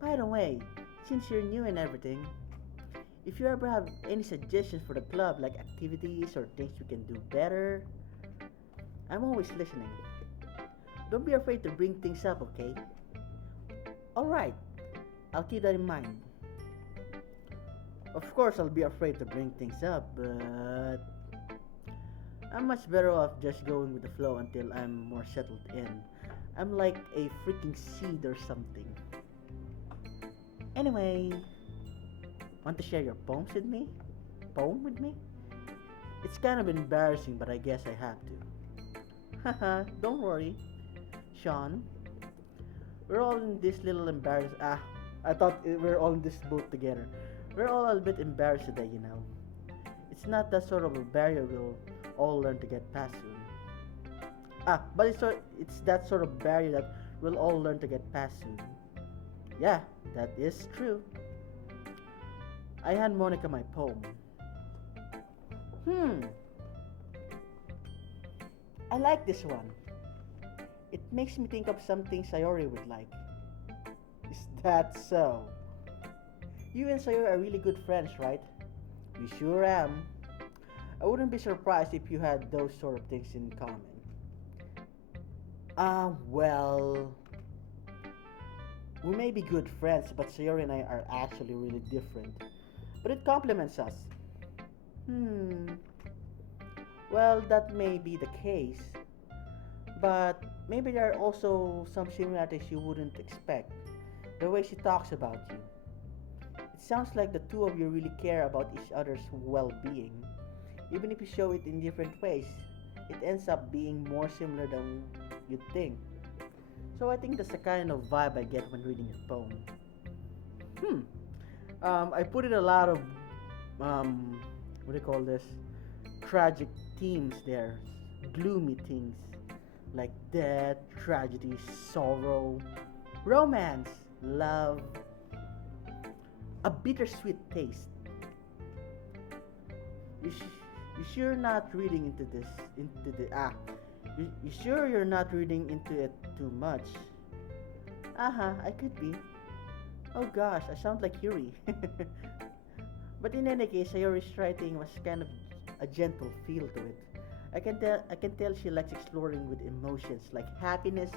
By the way, since you're new and everything, if you ever have any suggestions for the club, like activities or things we can do better, I'm always listening. Don't be afraid to bring things up, okay? Alright, I'll keep that in mind. Of course, I'll be afraid to bring things up, but I'm much better off just going with the flow until I'm more settled in. I'm like a freaking seed or something. Anyway, want to share your poems with me? Poem with me? It's kind of embarrassing, but I guess I have to. Haha, don't worry, Sean. We're all in this little embarrassed. I thought we're all in this boat together. We're all a bit embarrassed today, you know. It's not that sort of a barrier we'll all learn to get past soon. But it's that sort of barrier that we'll all learn to get past soon. Yeah, that is true. I hand Monica my poem. Hmm, I like this one. It makes me think of something Sayori would like. Is that so? You and Sayori are really good friends, right? We sure am. I wouldn't be surprised if you had those sort of things in common. Well, we may be good friends, but Sayori and I are actually really different. But it complements us. Hmm. Well, that may be the case. But maybe there are also some similarities you wouldn't expect. The way she talks about you. It sounds like the two of you really care about each other's well being, even if you show it in different ways. it ends up being more similar than you'd think. So I think that's the kind of vibe I get when reading a poem. Hmm. I put in a lot of what do you call this? Tragic themes there, gloomy things like death, tragedy, sorrow, romance, love, a bittersweet taste. You, you sure not reading into this into the you sure you're not reading into it too much? Uh-huh, I could be. Oh gosh, I sound like Yuri. But in any case, Sayori's writing was kind of a gentle feel to it. I can tell she likes exploring with emotions like happiness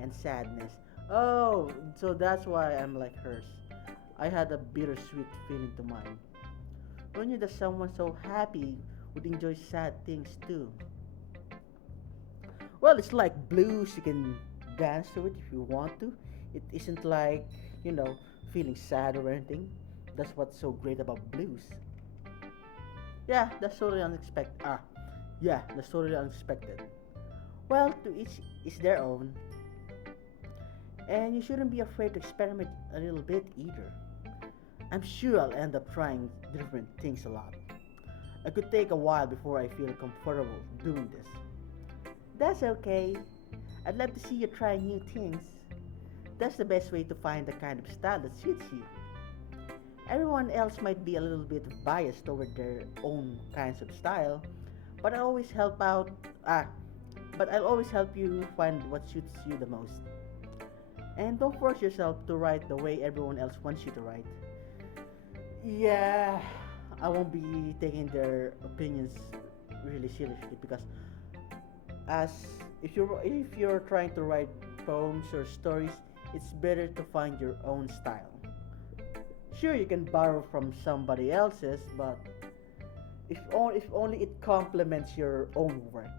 and sadness. Oh, so that's why I'm like hers. I had a bittersweet feeling to mine. Who knew that someone so happy would enjoy sad things too? Well, it's like blues. You can dance to it if you want to. It isn't like, you know, feeling sad or anything. That's what's so great about blues. Yeah, that's totally unexpected. Yeah, that's totally unexpected. Well, to each is their own, and you shouldn't be afraid to experiment a little bit either. I'm sure I'll end up trying different things a lot. I could take a while before I feel comfortable doing this. That's okay. I'd love to see you try new things. That's the best way to find the kind of style that suits you. Everyone else might be a little bit biased toward their own kinds of style, but I always help out. Ah, but I'll always help you find what suits you the most. And don't force yourself to write the way everyone else wants you to write. Yeah, I won't be taking their opinions really seriously because as if you're trying to write poems or stories, it's better to find your own style. Sure, you can borrow from somebody else's, but if only it complements your own work.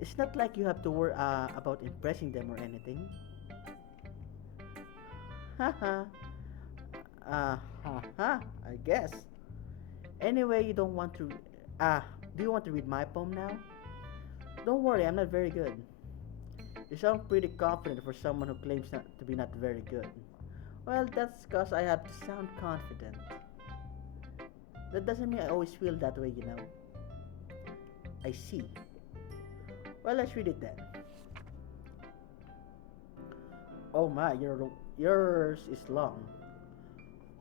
It's not like you have to worry about impressing them or anything. Haha. Haha. I guess. Anyway, you don't want to. Ah, do you want to read my poem now? Don't worry, I'm not very good. You sound pretty confident for someone who claims not to be not very good. Well, that's because I have to sound confident. That doesn't mean I always feel that way, you know. I see. Well, let's read it then. Oh my, yours is long.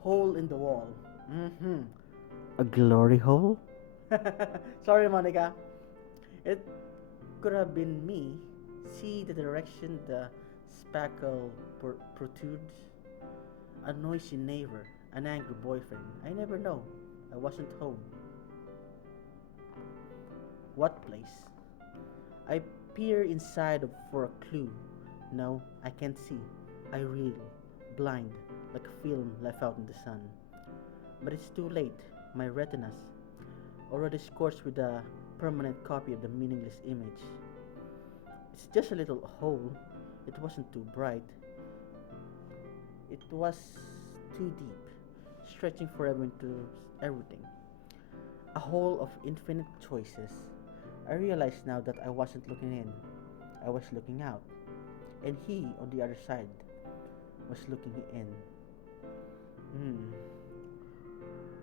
Hole in the wall. Mm-hmm. A glory hole? Sorry, Monica. It could have been me. See the direction the spackle protrudes? A noisy neighbor, an angry boyfriend. I never know. I wasn't home. What place? I peer inside for a clue. No, I can't see. I reel, blind, like a film left out in the sun. But it's too late. My retinas, already scorched with a permanent copy of the meaningless image. It's just a little hole. It wasn't too bright. It was too deep, stretching forever into everything. A hole of infinite choices. I realized now that I wasn't looking in, I was looking out. And he, on the other side, was looking in. Hmm.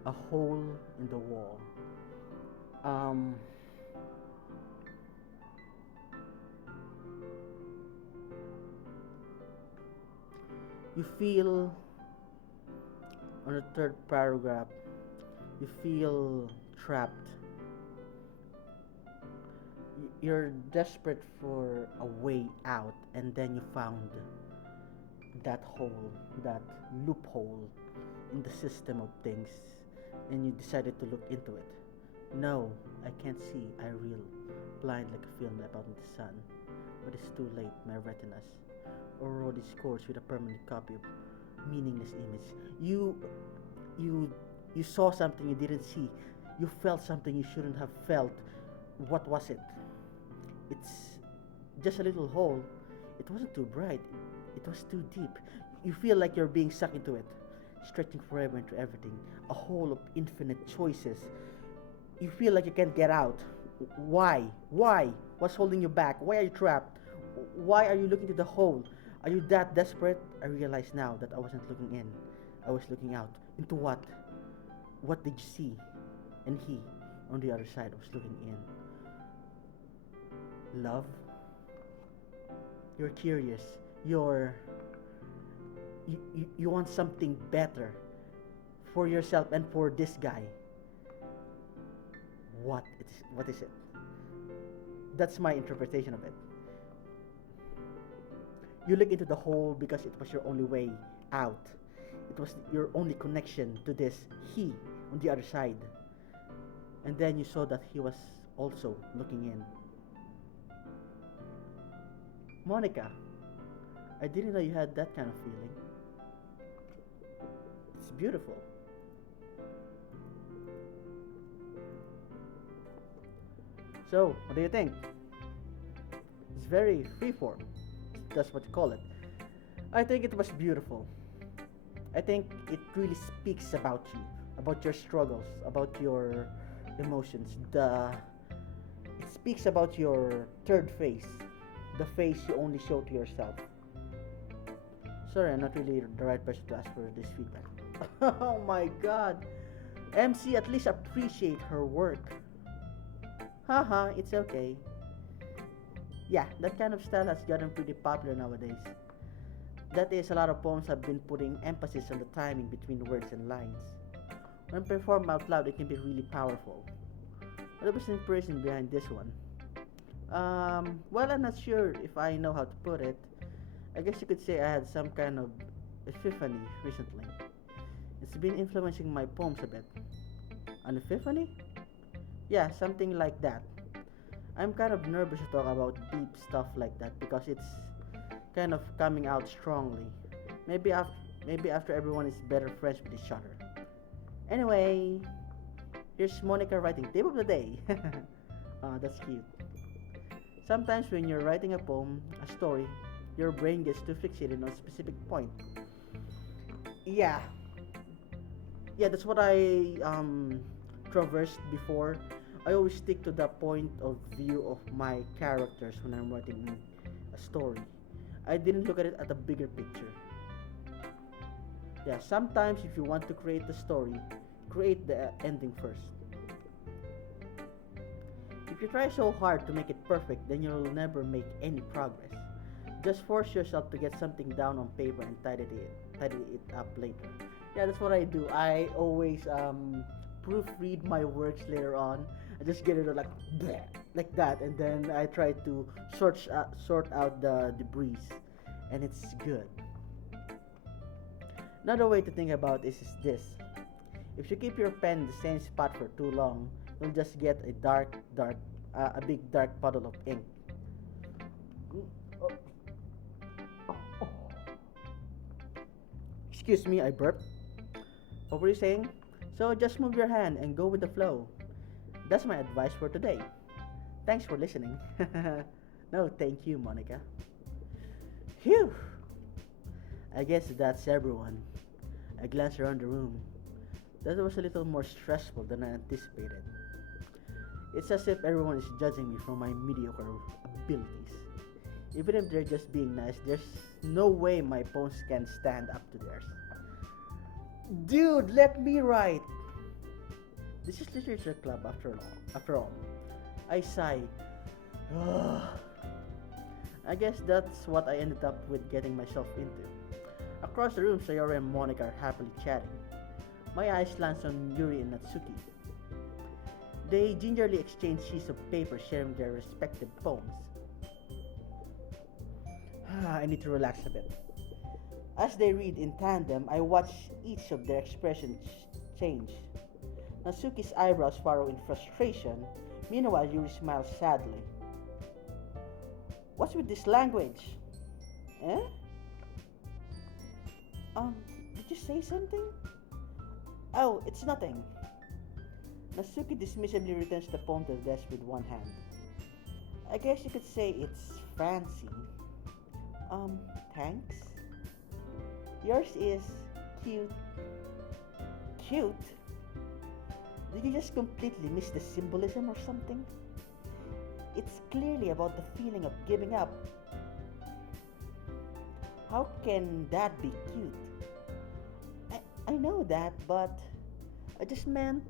A hole in the wall. Um. You feel on the third paragraph, you feel trapped. You're desperate for a way out, and then you found that hole, that loophole in the system of things, and you decided to look into it. No, I can't see. I reel, blind like a film about in the sun. But it's too late. My retinas already scorched with a permanent copy of meaningless image. You, you saw something you didn't see. You felt something you shouldn't have felt. What was it? It's just a little hole. It wasn't too bright. It was too deep. You feel like you're being sucked into it, stretching forever into everything. A hole of infinite choices. You feel like you can't get out. Why? Why? What's holding you back? Why are you trapped? Why are you looking to the hole? Are you that desperate? I realize now that I wasn't looking in. I was looking out. Into what? What did you see? And he, on the other side, was looking in. Love? You're curious. You want something better for yourself and for this guy. What is it? That's my interpretation of it. You look into the hole because it was your only way out. It was your only connection to this he on the other side. And then you saw that he was also looking in. Monica, I didn't know you had that kind of feeling. It's beautiful. So, what do you think? It's very freeform. That's what you call it. I think it was beautiful. I think it really speaks about you, about your struggles, about your emotions. It speaks about your third face, the face you only show to yourself. Sorry, I'm not really the right person to ask for this feedback. Oh my god. MC, at least appreciate her work. Haha, it's okay. Yeah, that kind of style has gotten pretty popular nowadays. That is, a lot of poems have been putting emphasis on the timing between words and lines. When performed out loud, it can be really powerful. What was the inspiration behind this one? Well, I'm not sure if I know how to put it. I guess you could say I had some kind of epiphany recently. It's been influencing my poems a bit. An epiphany? Yeah, something like that. I'm kind of nervous to talk about deep stuff like that because it's kind of coming out strongly. Maybe after maybe after everyone is better friends with each other. Anyway, here's Monica writing tip of the day. That's cute. Sometimes when you're writing a poem, a story, your brain gets too fixated on a specific point. Yeah, yeah, that's what I traversed before. I always stick to the point of view of my characters when I'm writing a story. I didn't look at it at a bigger picture. Yeah, sometimes if you want to create the story, create the ending first. If you try so hard to make it perfect, then you'll never make any progress. Just force yourself to get something down on paper and tidy it up later. Yeah, that's what I do. I always proofread my works later on. I just get it like bleh, like that, and then I try to sort out the debris, and it's good. Another way to think about this is this: if you keep your pen in the same spot for too long, you'll just get a big dark puddle of ink. Excuse me, I burped. What were you saying? So just move your hand and go with the flow. That's my advice for today. Thanks for listening. No, thank you, Monica. Phew! I guess that's everyone. I glanced around the room. That was a little more stressful than I anticipated. It's as if everyone is judging me for my mediocre abilities. Even if they're just being nice, there's no way my poems can stand up to theirs. Dude, let me write! This is literature club after all. I sigh. I guess that's what I ended up with getting myself into. Across the room, Sayori and Monica are happily chatting. My eyes glance on Yuri and Natsuki. They gingerly exchange sheets of paper sharing their respective poems. I need to relax a bit. As they read in tandem, I watch each of their expressions change. Natsuki's eyebrows furrow in frustration. Meanwhile, Yuri smiles sadly. What's with this language? Eh? Did you say something? Oh, it's nothing. Natsuki dismissively returns the poem to the desk with one hand. I guess you could say it's fancy. Thanks. Yours is cute. Cute? Did you just completely miss the symbolism or something? It's clearly about the feeling of giving up. How can that be cute? I know that, but I just meant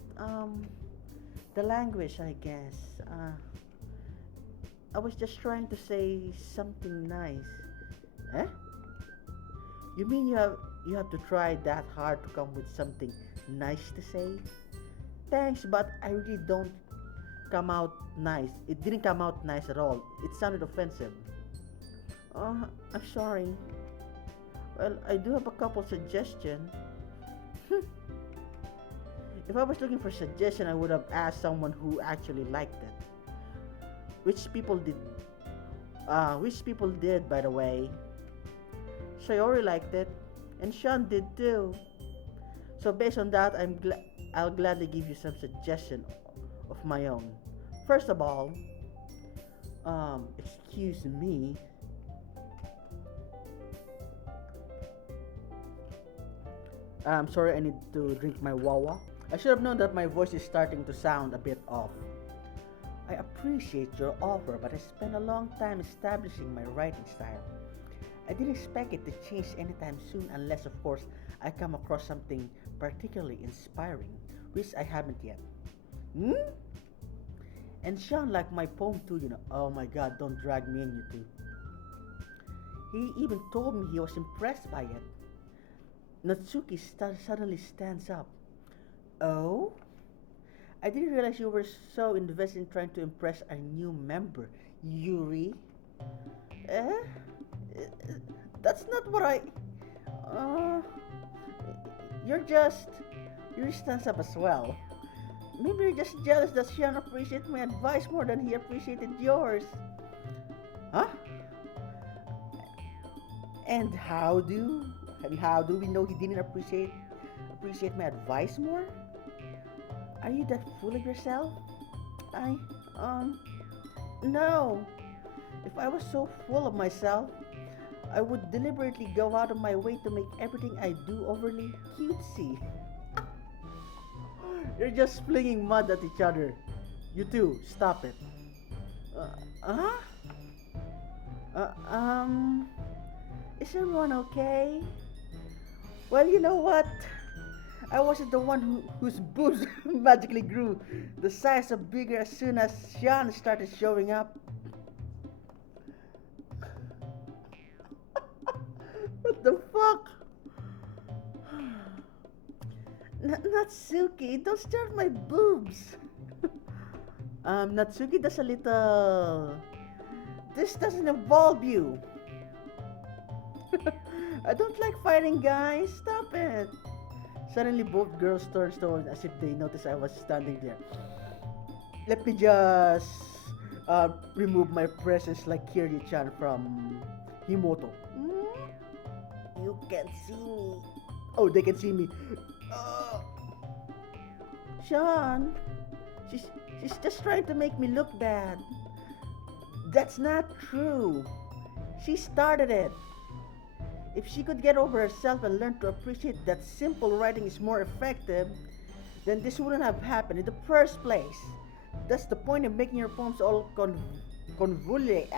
the language, I guess. I was just trying to say something nice. Eh? You mean you have to try that hard to come with something nice to say? Thanks, but I really don't come out nice. It didn't come out nice at all. It sounded offensive. I'm sorry. Well, I do have a couple suggestions. If I was looking for suggestion, I would have asked someone who actually liked it. Which people did? Which people did, by the way. Sayori liked it, and Sean did too. So based on that, I'll gladly give you some suggestion of my own. First of all, excuse me. I'm sorry, I need to drink my wawa. I should have known that my voice is starting to sound a bit off. I appreciate your offer, but I spent a long time establishing my writing style. I didn't expect it to change anytime soon unless, of course, I come across something particularly inspiring, which I haven't yet. Hmm? And Sean liked my poem too, you know. Oh my god, don't drag me in, you two. He even told me he was impressed by it. Natsuki suddenly stands up. Oh? I didn't realize you were so invested in trying to impress our new member, Yuri. Eh? That's not what I. Uh, you're just. Yuri stands up as well. Maybe you're just jealous that Sean appreciated my advice more than he appreciated yours. Huh? And how do we know he didn't appreciate my advice more? Are you that full of yourself? I no. If I was so full of myself, I would deliberately go out of my way to make everything I do overly cutesy. You're just flinging mud at each other. You two, stop it. Huh? Uh, um, is everyone okay? Well, you know what? I wasn't the one whose boobs magically grew the size of bigger as soon as Sean started showing up. What the fuck? Natsuki, don't stare at my boobs. Natsuki does a little. This doesn't involve you. I don't like fighting, guys. Stop it. Suddenly, both girls turned toward as if they noticed I was standing there. Let me just remove my presence like Kiryu-chan from Himoto. You can't see me. Oh, they can see me. Uh, Sean, she's just trying to make me look bad. That's not true. She started it. If she could get over herself and learn to appreciate that simple writing is more effective, then this wouldn't have happened in the first place. That's the point of making your poems all convoluted.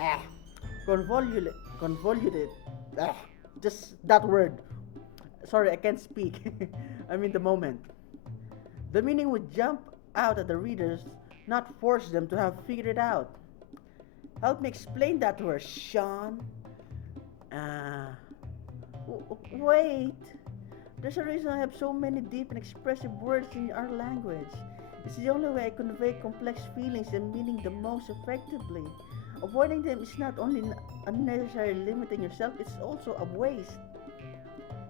Just that word. Sorry, I can't speak. I'm in the moment. The meaning would jump out at the readers, not force them to have figured it out. Help me explain that to her, Sean. Wait. There's a reason I have so many deep and expressive words in our language. It's the only way I convey complex feelings and meaning the most effectively. Avoiding them is not only unnecessarily limiting yourself, it's also a waste.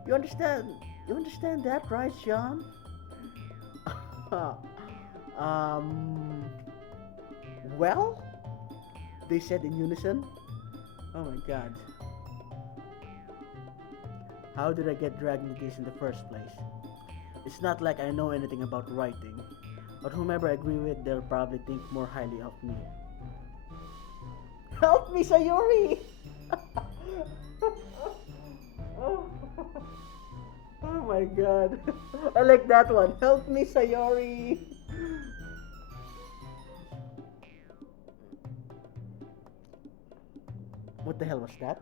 You understand? You understand that, right, Sean? Well? They said in unison. Oh my god. How did I get dragged into this in the first place? It's not like I know anything about writing, but whomever I agree with, they'll probably think more highly of me. Help me, Sayori! Oh. Oh my god. I like that one. Help me, Sayori! What the hell was that?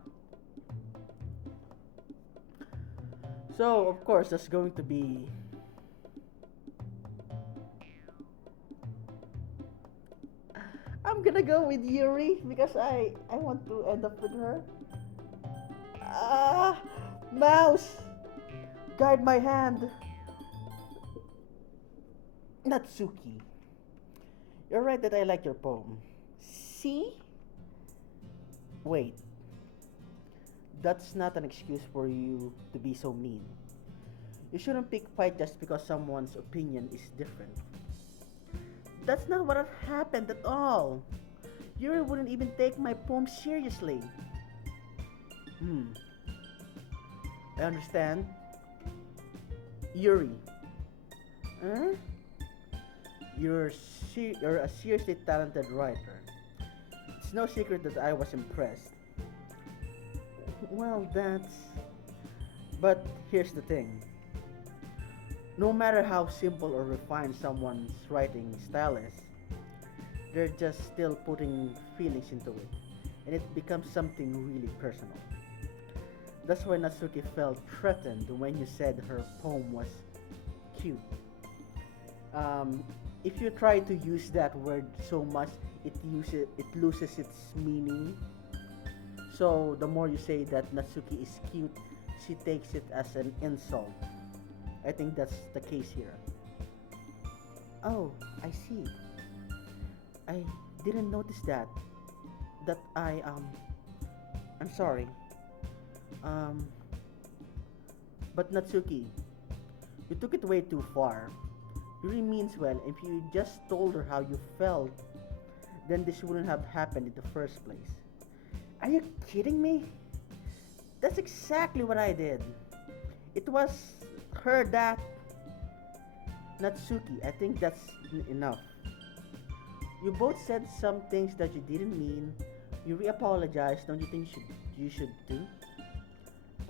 So, of course, that's going to be. I'm gonna go with Yuri because I want to end up with her. Ah, mouse, guide my hand. Natsuki, you're right that I like your poem. See? Wait, that's not an excuse for you to be so mean. You shouldn't pick fight just because someone's opinion is different. That's not what happened at all. Yuri wouldn't even take my poem seriously. Hmm, I understand. Yuri, huh? You're a seriously talented writer. It's no secret that I was impressed. Well, that's. But here's the thing. No matter how simple or refined someone's writing style is, they're just still putting feelings into it, and it becomes something really personal. That's why Natsuki felt threatened when you said her poem was cute. Um, if you try to use that word so much, it loses its meaning. So the more you say that Natsuki is cute, she takes it as an insult. I think that's the case here. Oh, I see. I didn't notice that. That I'm sorry. Um but Natsuki, you took it way too far. Yuri means well. If you just told her how you felt, then this wouldn't have happened in the first place. Are you kidding me? That's exactly what I did. It was her that. Natsuki, I think that's enough. You both said some things that you didn't mean. You re-apologized. Don't you think you should do?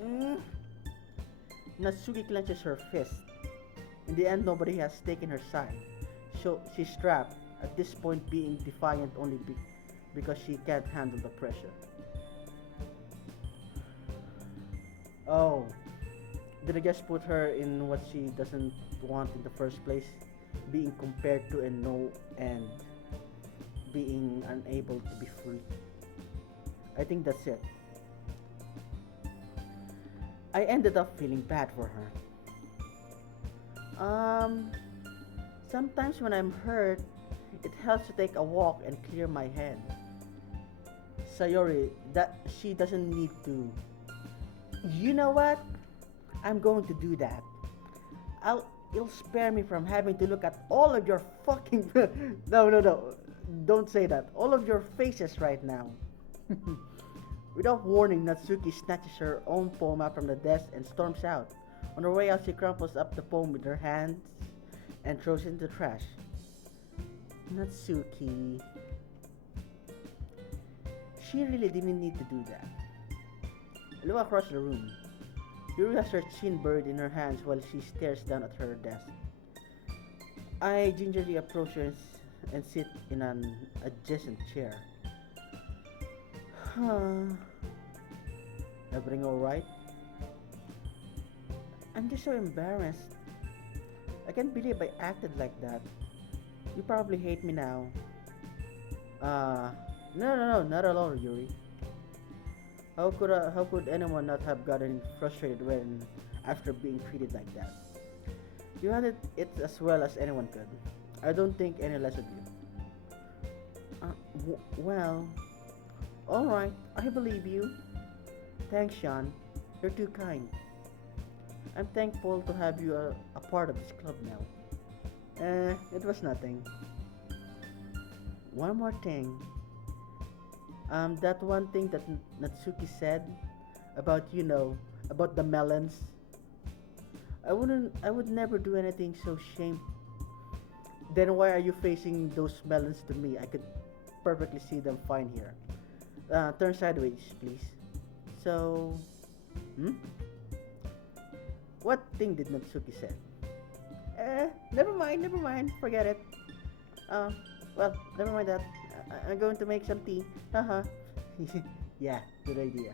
Mm. Natsuki clenches her fist. In the end, nobody has taken her side. So she's trapped, at this point being defiant only because she can't handle the pressure. Oh, did I just put her in what she doesn't want in the first place? Being compared to a no and being unable to be free. I think that's it. I ended up feeling bad for her. Um, Sometimes when I'm hurt, it helps to take a walk and clear my head. Sayori, that she doesn't need to. You know what? I'm going to do that. I'll It'll spare me from having to look at all of your fucking no no no. Don't say that. All of your faces right now. Without warning, Natsuki snatches her own poem out from the desk and storms out. On her way out, she crumples up the poem with her hands and throws it into the trash. Natsuki. She really didn't need to do that. I look across the room. Yuri has her chin buried in her hands while she stares down at her desk. I gingerly approach her and sit in an adjacent chair. Everything alright? I'm just so embarrassed. I can't believe I acted like that. You probably hate me now. Uh, no, not at all, Yuri. How could anyone not have gotten frustrated when after being treated like that? You handled it as well as anyone could. I don't think any less of you. Well, all right, I believe you. Thanks, Sean. You're too kind. I'm thankful to have you a part of this club now. It was nothing. One more thing. That one thing that Natsuki said about, about the melons. I would never do anything so shame. Then why are you facing those melons to me? I could perfectly see them fine here. Turn sideways, please. So, hmm? What thing did Natsuki say? Never mind, forget it. Well, never mind that. I'm going to make some tea. Haha. Yeah, good idea.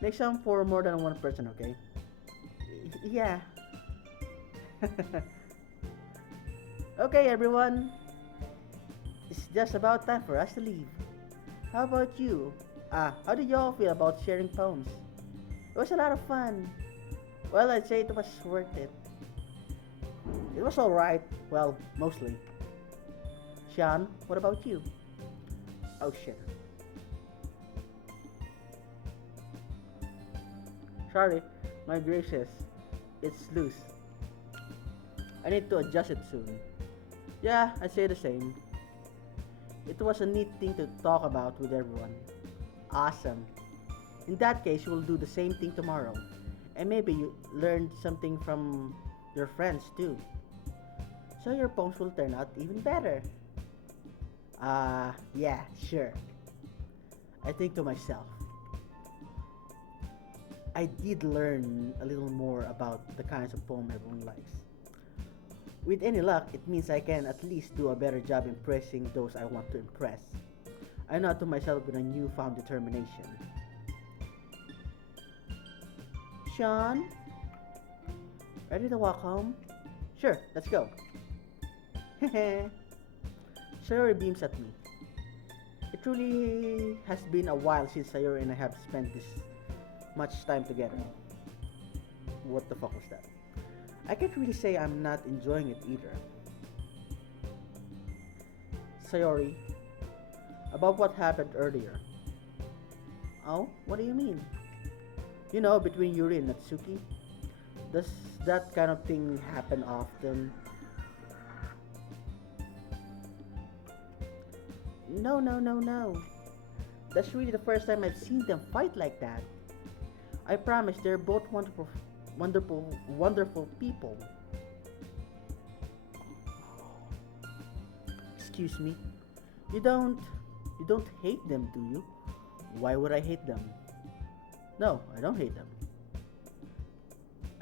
Make some for more than one person, okay? Yeah. Okay, everyone. It's just about time for us to leave. How about you? How did y'all feel about sharing poems? It was a lot of fun. Well, I'd say it was worth it. It was alright. Well, mostly. Sean, what about you? Oh shit. Sorry, my gracious. It's loose. I need to adjust it soon. Yeah, I'd say the same. It was a neat thing to talk about with everyone. Awesome. In that case, we'll do the same thing tomorrow. And maybe you learned something from your friends too. So your poems will turn out even better. Yeah, sure. I think to myself, I did learn a little more about the kinds of poem everyone likes. With any luck, it means I can at least do a better job impressing those I want to impress. I nod to myself with a newfound determination. Sean, ready to walk home? Sure, let's go. Sayori beams at me. It truly has been a while since Sayori and I have spent this much time together. What the fuck was that? I can't really say I'm not enjoying it either. Sayori, about what happened earlier. Oh, what do you mean? You know, between Yuri and Natsuki? Does that kind of thing happen often? No, no, no, no. That's really the first time I've seen them fight like that. I promise they're both wonderful people. Excuse me. You don't, you don't hate them, do you? Why would I hate them? No, I don't hate them.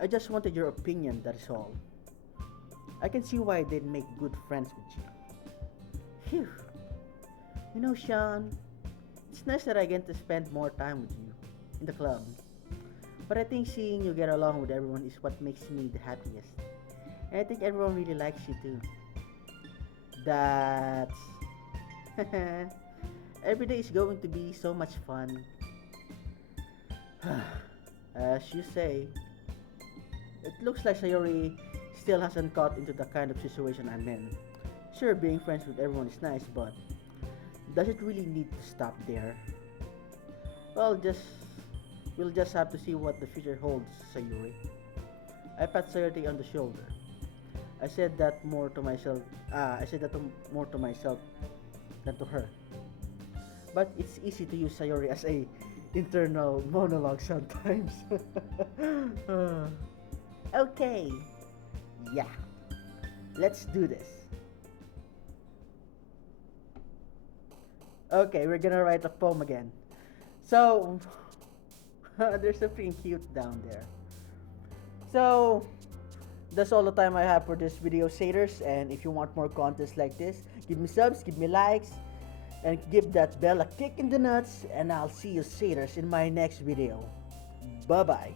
I just wanted your opinion, that is all. I can see why they'd make good friends with you. Phew. You know, Sean, it's nice that I get to spend more time with you in the club. But I think seeing you get along with everyone is what makes me the happiest. And I think everyone really likes you too. That's. Every day is going to be so much fun. As you say, it looks like Sayori still hasn't got into the kind of situation I'm in. Sure, being friends with everyone is nice, but does it really need to stop there? Well, we'll just have to see what the future holds, Sayuri. I pat Sayuri on the shoulder. I said that more to myself. More to myself than to her. But it's easy to use Sayori as a internal monologue sometimes. Okay. Yeah. Let's do this. Okay, we're gonna write a poem again. So, there's something cute down there. So, that's all the time I have for this video, Satyrs. And if you want more contents like this, give me subs, give me likes, and give that bell a kick in the nuts. And I'll see you, Satyrs, in my next video. Bye-bye.